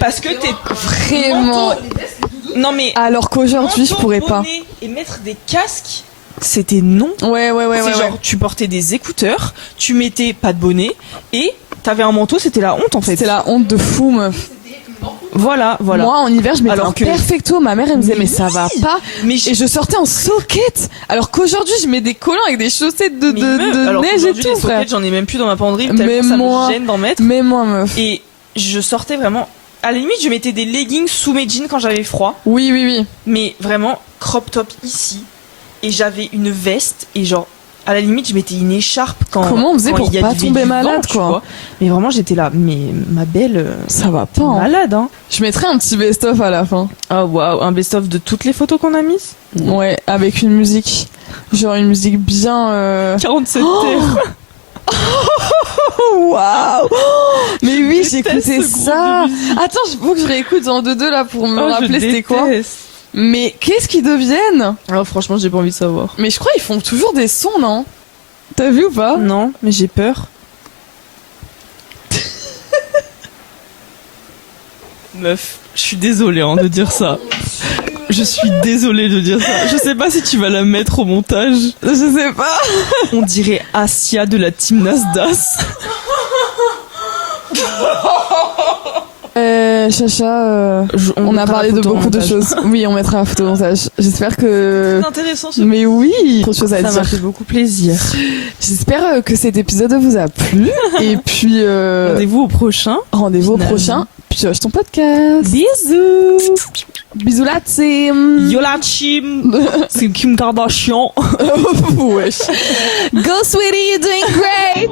parce que t'es Vraiment. manteau. Non mais Alors qu'aujourd'hui, je manteau, pourrais pas. bonnet et mettre des casques, c'était non. Ouais. C'est genre tu portais des écouteurs, tu mettais pas de bonnet et t'avais un manteau, c'était la honte en fait. C'était la honte de fou, meuf. Voilà. Moi, en hiver, je mettais Alors un que- perfecto. Ma mère, elle me disait, mais ça va pas. Mais Et je sortais en soquette. Alors qu'aujourd'hui, je mets des collants avec des chaussettes de alors neige et qu'aujourd'hui, tout, les frère. sockets, j'en ai même plus dans ma penderie, Mais tellement ça moi- me gêne d'en mettre. Mais moi, meuf. Et je sortais vraiment. À la limite, je mettais des leggings sous mes jeans quand j'avais froid, Oui. mais vraiment crop top ici. Et j'avais une veste et genre. À la limite, je mettais une écharpe quand. Comment on faisait quand pour il y pas avait tomber du malade, vent, tu quoi. vois. Mais vraiment, j'étais là. Mais ma belle. Ça va t'es pas, hein. malade, hein. Je mettrais un petit best-of à la fin. Oh waouh, un best-of de toutes les photos qu'on a mises. Ouais, avec une musique. Genre une musique bien... 47 terres. Waouh. Mais oui, déteste j'écoutais ce groupe ça. de musique. Attends, faut que je réécoute en deux là pour me Oh, je rappeler c'était quoi. déteste. Mais qu'est-ce qu'ils deviennent? Oh, franchement, j'ai pas envie de savoir. Mais je crois qu'ils font toujours des sons, non? T'as vu ou pas? Non, mais j'ai peur. Meuf, je suis désolée de dire ça. Je suis désolée de dire ça. Je sais pas si tu vas la mettre au montage. Je sais pas. On dirait Asia de la team Nasdas. Chacha, on a parlé de beaucoup de choses. Oui, on mettra la photo au montage. J'espère que... C'est intéressant ce Mais oui, trop de choses à ça m'a dire. fait beaucoup plaisir. J'espère que cet épisode vous a plu. Et puis, Rendez-vous au prochain. rendez-vous au Finalement. prochain. Pioche ton podcast. Bisous. Bisous la team. Yo la team. C'est Kim Kardashian. Wesh. Go sweetie, you're doing great.